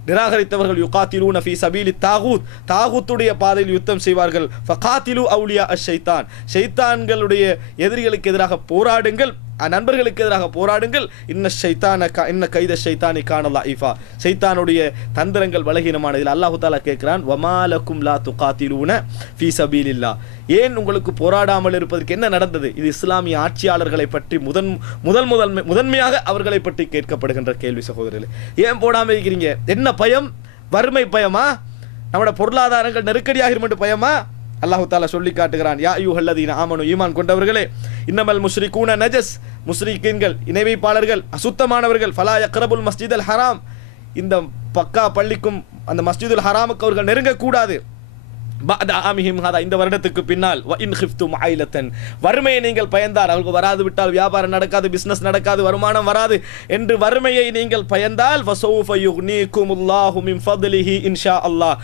நிராகரித்தவர்கள் யுகாத்திலூன ஃபீ சபீலி தாகூத் தாகூத்துடைய பாதையில் யுத்தம் செய்வார்கள். ஃபகாத்திலு அவுலியா அஷ்-ஷைத்தான் ஷைத்தான்களுடைய எதிரிகளுக்கு எதிராக போராடுங்கள், நண்பர்களுக்கு எதிராக போராடுங்கள். இன்ன கைத ஷைத்தானி கான லைஃபா ஷைத்தானுடைய தந்திரங்கள் பலகீனமான. இதில் அல்லாஹு தாலா கேட்கிறான், வமாலக்கும் லா துகாத்திலூன ஃபீ சபீலில்லாஹ் ஏன் உங்களுக்கு போராடாமல் இருப்பதற்கு என்ன நடந்தது? இது இஸ்லாமிய ஆட்சியாளர்களை பற்றி முதன்மையாக அவர்களை பற்றி கேட்கப்படுகின்ற கேள்வி. சகோதரர்களே, ஏன் போடாமல் இருக்கிறீங்க? என்ன பயம்? வறுமை பயமா, நம்முடைய பொருளாதாரங்கள் நெருக்கடியாகிரும் என்று பயமா? அல்லாஹு தாலா சொல்லி காட்டுகிறான், யா அய்யுஹல்லதீன ஆமனு, ஈமான் கொண்டவர்களே, இன்னமல் முஷ்ரிகூன நஜஸ், முஸ்ரிக்கீன்கள் இணை வைப்பாளர்கள் அசுத்தமானவர்கள், ஃபலா யக்ரபுல் மஸ்ஜிதல் ஹராம், இந்த பக்கா பள்ளிக்கும் அந்த மஸ்ஜிதுல் ஹராமுக்கு அவர்கள் நெருங்கக்கூடாது. பஅத ஆமிஹிம் ஹாதா, இந்த வருடத்துக்கு பின்னால், வ இன் கிஃப்தும் ஆயிலத்தன், வறுமையை நீங்கள் பயந்தால், அவர்களுக்கு வராது விட்டால் வியாபாரம் நடக்காது, பிசினஸ் நடக்காது, வருமானம் வராது என்று வறுமையை நீங்கள் பயந்தால், ஃபஸௌஃப யுக்னீகுமுல்லாஹு மின் ஃபத்லிஹி இன்ஷா அல்லாஹ்,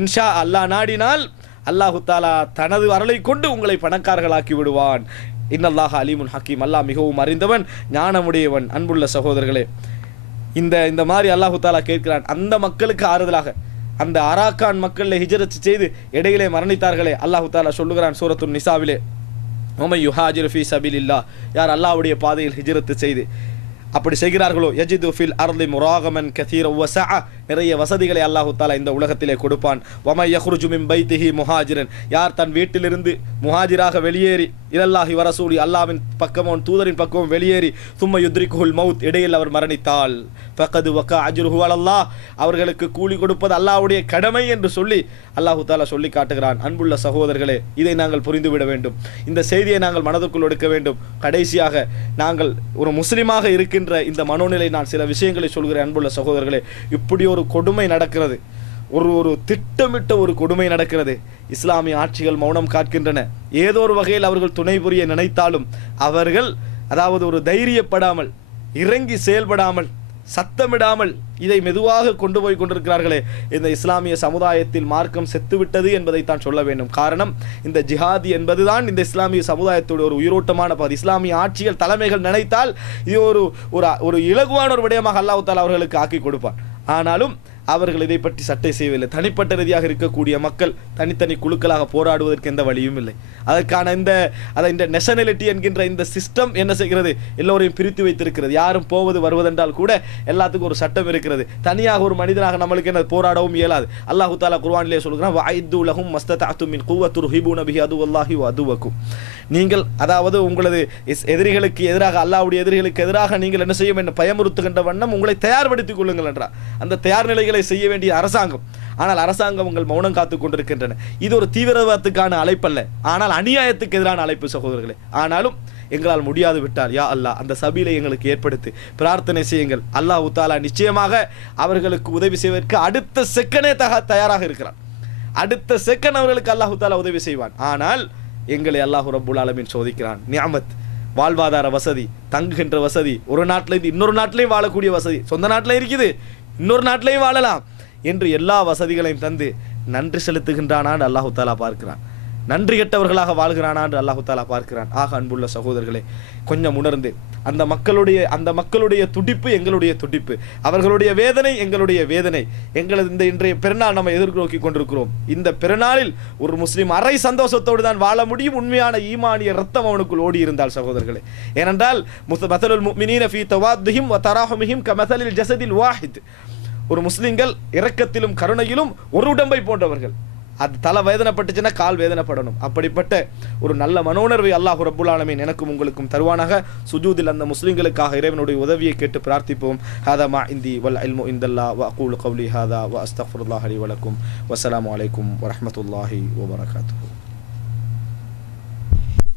இன்ஷா அல்லாஹ் நாடினால் அல்லாஹு தாலா தனது அருளை கொண்டு உங்களை பணக்காரர்களாக்கி விடுவான். இன்னல்லாஹ அலீமுன் ஹக்கீம், அல்லாஹ் மிகவும் அறிந்தவன், ஞானமுடையவன். அன்புள்ள சகோதரர்களே, இந்த மாதிரி அல்லாஹு தாலா கேட்கிறான். அந்த மக்களுக்கு ஆறுதலாக, அந்த அராக்கான் மக்களில் ஹிஜ்ரத் செய்து இடையிலே மரணித்தார்களே, அல்லாஹு தாலா சொல்லுகிறான் சூரத்துன் நிசாவிலே, உமை யுஹாஜிரு ஃபீ சபீலில்லாஹ், யார் அல்லாஹ்வுடைய பாதையில் ஹிஜ்ரத் செய்து அப்படி செய்கிறார்களோ, யஜிது ஃபில் அர்லி முராகமன் கதீர வஸஅ, நிறைய வசதிகளை அல்லாஹு தாலா இந்த உலகத்திலே கொடுப்பான். வமை யஹ்ருஜு மின் பைத்திஹி முஹாஜிரன், யார் தன் வீட்டிலிருந்து முஹாஜிராக வெளியேறி இலல்லாஹி வரசூலி, அல்லாஹ்வின் பக்கமும் தூதரின் பக்கமும் வெளியேறி, சும்ம யுத்ரிகுல் மவுத், இடையில் அவர் மரணித்தால், ஃபகது வகா அஜ்ருஹு அலல்லாஹ், அவர்களுக்கு கூலி கொடுப்பது அல்லாஹ்வுடைய கடமை என்று சொல்லி அல்லாஹு தாலா சொல்லி காட்டுகிறான். அன்புள்ள சகோதரர்களே, இதை நாங்கள் புரிந்துவிட வேண்டும், இந்த செய்தியை நாங்கள் மனதுக்குள் எடுக்க வேண்டும். கடைசியாக, நாங்கள் ஒரு முஸ்லிமாக இருக்கின்ற இந்த மனோநிலை, நான் சில விஷயங்களை சொல்கிறேன். அன்புள்ள சகோதரர்களே, இப்படி ஒரு கொடுமை நடக்கிறது, ஒரு திட்டமிட்ட ஒரு கொடுமை நடக்கிறது. இஸ்லாமிய ஆட்சிகள் மௌனம் காக்கின்றன. ஏதோ ஒரு வகையில் அவர்கள் துணை புரிய நினைத்தாலும் அவர்கள், அதாவது ஒரு தைரியப்படாமல், இறங்கி செயல்படாமல், சத்தமிடாமல் இதை மெதுவாக கொண்டு போய் கொண்டிருக்கிறார்களே, இந்த இஸ்லாமிய சமுதாயத்தில் மார்க்கம் செத்துவிட்டது என்பதைத்தான் சொல்ல வேண்டும். காரணம், இந்த ஜிஹாதி என்பதுதான் இந்த இஸ்லாமிய சமுதாயத்தோட ஒரு உயிரோட்டமான பகுதி. இஸ்லாமிய ஆட்சிகள் தலைமைகள் நினைத்தால் இது ஒரு இலகுவான ஒரு விடயமாக அல்லாஹ் தஆலா அவர்களுக்கு ஆக்கி கொடுப்பான். ஆனாலும் அவர்கள் இதை பற்றி சட்டை செய்யவில்லை. தனிப்பட்ட ரீதியாக இருக்கக்கூடிய மக்கள் தனித்தனி குழுக்களாக போராடுவதற்கு எந்த வழியும் இல்லை. அதற்கான இந்த நேஷனாலிட்டி என்கின்ற இந்த சிஸ்டம் என்ன செய்கிறது, எல்லோரையும் பிரித்து வைத்திருக்கிறது. யாரும் போவது வருவதென்றால் கூட எல்லாத்துக்கும் ஒரு சட்டம் இருக்கிறது. தனியாக ஒரு மனிதனாக நம்மளுக்கு என்ன போராடவும் இயலாது. அல்லாஹ் தஆலா குர்ஆனிலே சொல்கிறான், வஅய்து லஹும் மஸ்ததஅதும் மின் குவத்தி துர்ஹிபூன பிஹி அதுவல்லாஹி வ அதுவக்கும், நீங்கள் அதாவது உங்களது எதிரிகளுக்கு எதிராக, அல்லாஹ்வுடைய எதிரிகளுக்கு எதிராக நீங்கள் என்ன செய்யும் என்று பயமுறுத்துகின்ற வண்ணம் உங்களை தயார்படுத்திக் கொள்ளுங்கள் என்றார். அந்த தயார் நிலைகளை செய்ய வேண்டிய அரசாங்கம். ஆனால் அரசாங்கம் உங்கள் மௌனம் காத்துக் கொண்டிருக்கின்றன. இது ஒரு தீவிரவாதத்துக்கான அழைப்பல்ல, ஆனால் அநியாயத்துக்கு எதிரான அழைப்பு சகோதரர்களே. ஆனாலும் எங்களால் முடியாது விட்டால், யா அல்லாஹ் அந்த சபீலை எங்களுக்கு ஏற்படுத்தி பிரார்த்தனை செய்யுங்கள். அல்லாஹ் தஆலா நிச்சயமாக அவர்களுக்கு உதவி செய்வதற்கு அடுத்த செகண்டே தயாராக இருக்கிறான். அடுத்த செகண்ட் அவர்களுக்கு அல்லாஹ் தஆலா உதவி செய்வான். ஆனால் எங்களை அல்லாஹ் ரப்புல் ஆலமீன் சோதிக்கிறான். நிஅமத், வாழ்வாதார வசதி, தங்குகின்ற வசதி, ஒரு நாட்டிலிருந்து இன்னொரு நாட்டிலையும் வாழக்கூடிய வசதி, சொந்த நாட்டில் இருக்குது, இன்னொரு நாட்டிலையும் வாழலாம் என்று எல்லா வசதிகளையும் தந்து நன்றி செலுத்துகின்றானான்னு அல்லாஹு தாலா பார்க்கிறான். நன்றி கெட்டவர்களாக வாழ்கிறானான்னு அல்லாஹு தாலா பார்க்கிறான். ஆக அன்புள்ள சகோதரர்களே, கொஞ்சம் உணர்ந்து அந்த மக்களுடைய துடிப்பு எங்களுடைய துடிப்பு, அவர்களுடைய வேதனை எங்களுடைய வேதனை. எங்களது இந்த இன்றைய பெருநாள் நம்ம எதிர்நோக்கி கொண்டிருக்கிறோம். இந்த பெருநாளில் ஒரு முஸ்லீம் அரை சந்தோஷத்தோடு தான் வாழ முடியும், உண்மையான ஈமானிய ரத்தம் அவனுக்குள் ஓடி இருந்தால் சகோதரர்களே. ஏனென்றால் மஸலுல் முஃமினீன ஃபீ தவாத்துஹிம் வ தராஹுமிஹிம் கமஸலில் ஜஸதில் வாஹித், ஒரு முஸ்லிம்கள் இரக்கத்திலும் கருணையிலும் ஒரு உடம்பை போன்றவர்கள். அது தலை வேதனைப்பட்டுச்சுன்னா கால் வேதனைப்படணும். அப்படிப்பட்ட ஒரு நல்ல மனோணர்வை அல்லாஹ் ரப்புல் ஆலமீன் எனக்கும் உங்களுக்கும் தருவானாக. சுஜூதில் அந்த முஸ்லிம்களுக்காக இறைவனுடைய உதவியை கேட்டு பிரார்த்திப்போம். ஹாதா மா இந்தி வல் இல்மு இந்தல்லாஹ் வ அகூலு கவ்லி ஹாதா வ அஸ்தக்ஃபிருல்லாஹ லி வ லக்கும். வஸ்ஸலாமு அலைக்கும் வ ரஹ்மத்துல்லாஹி வ பரகாத்துஹு.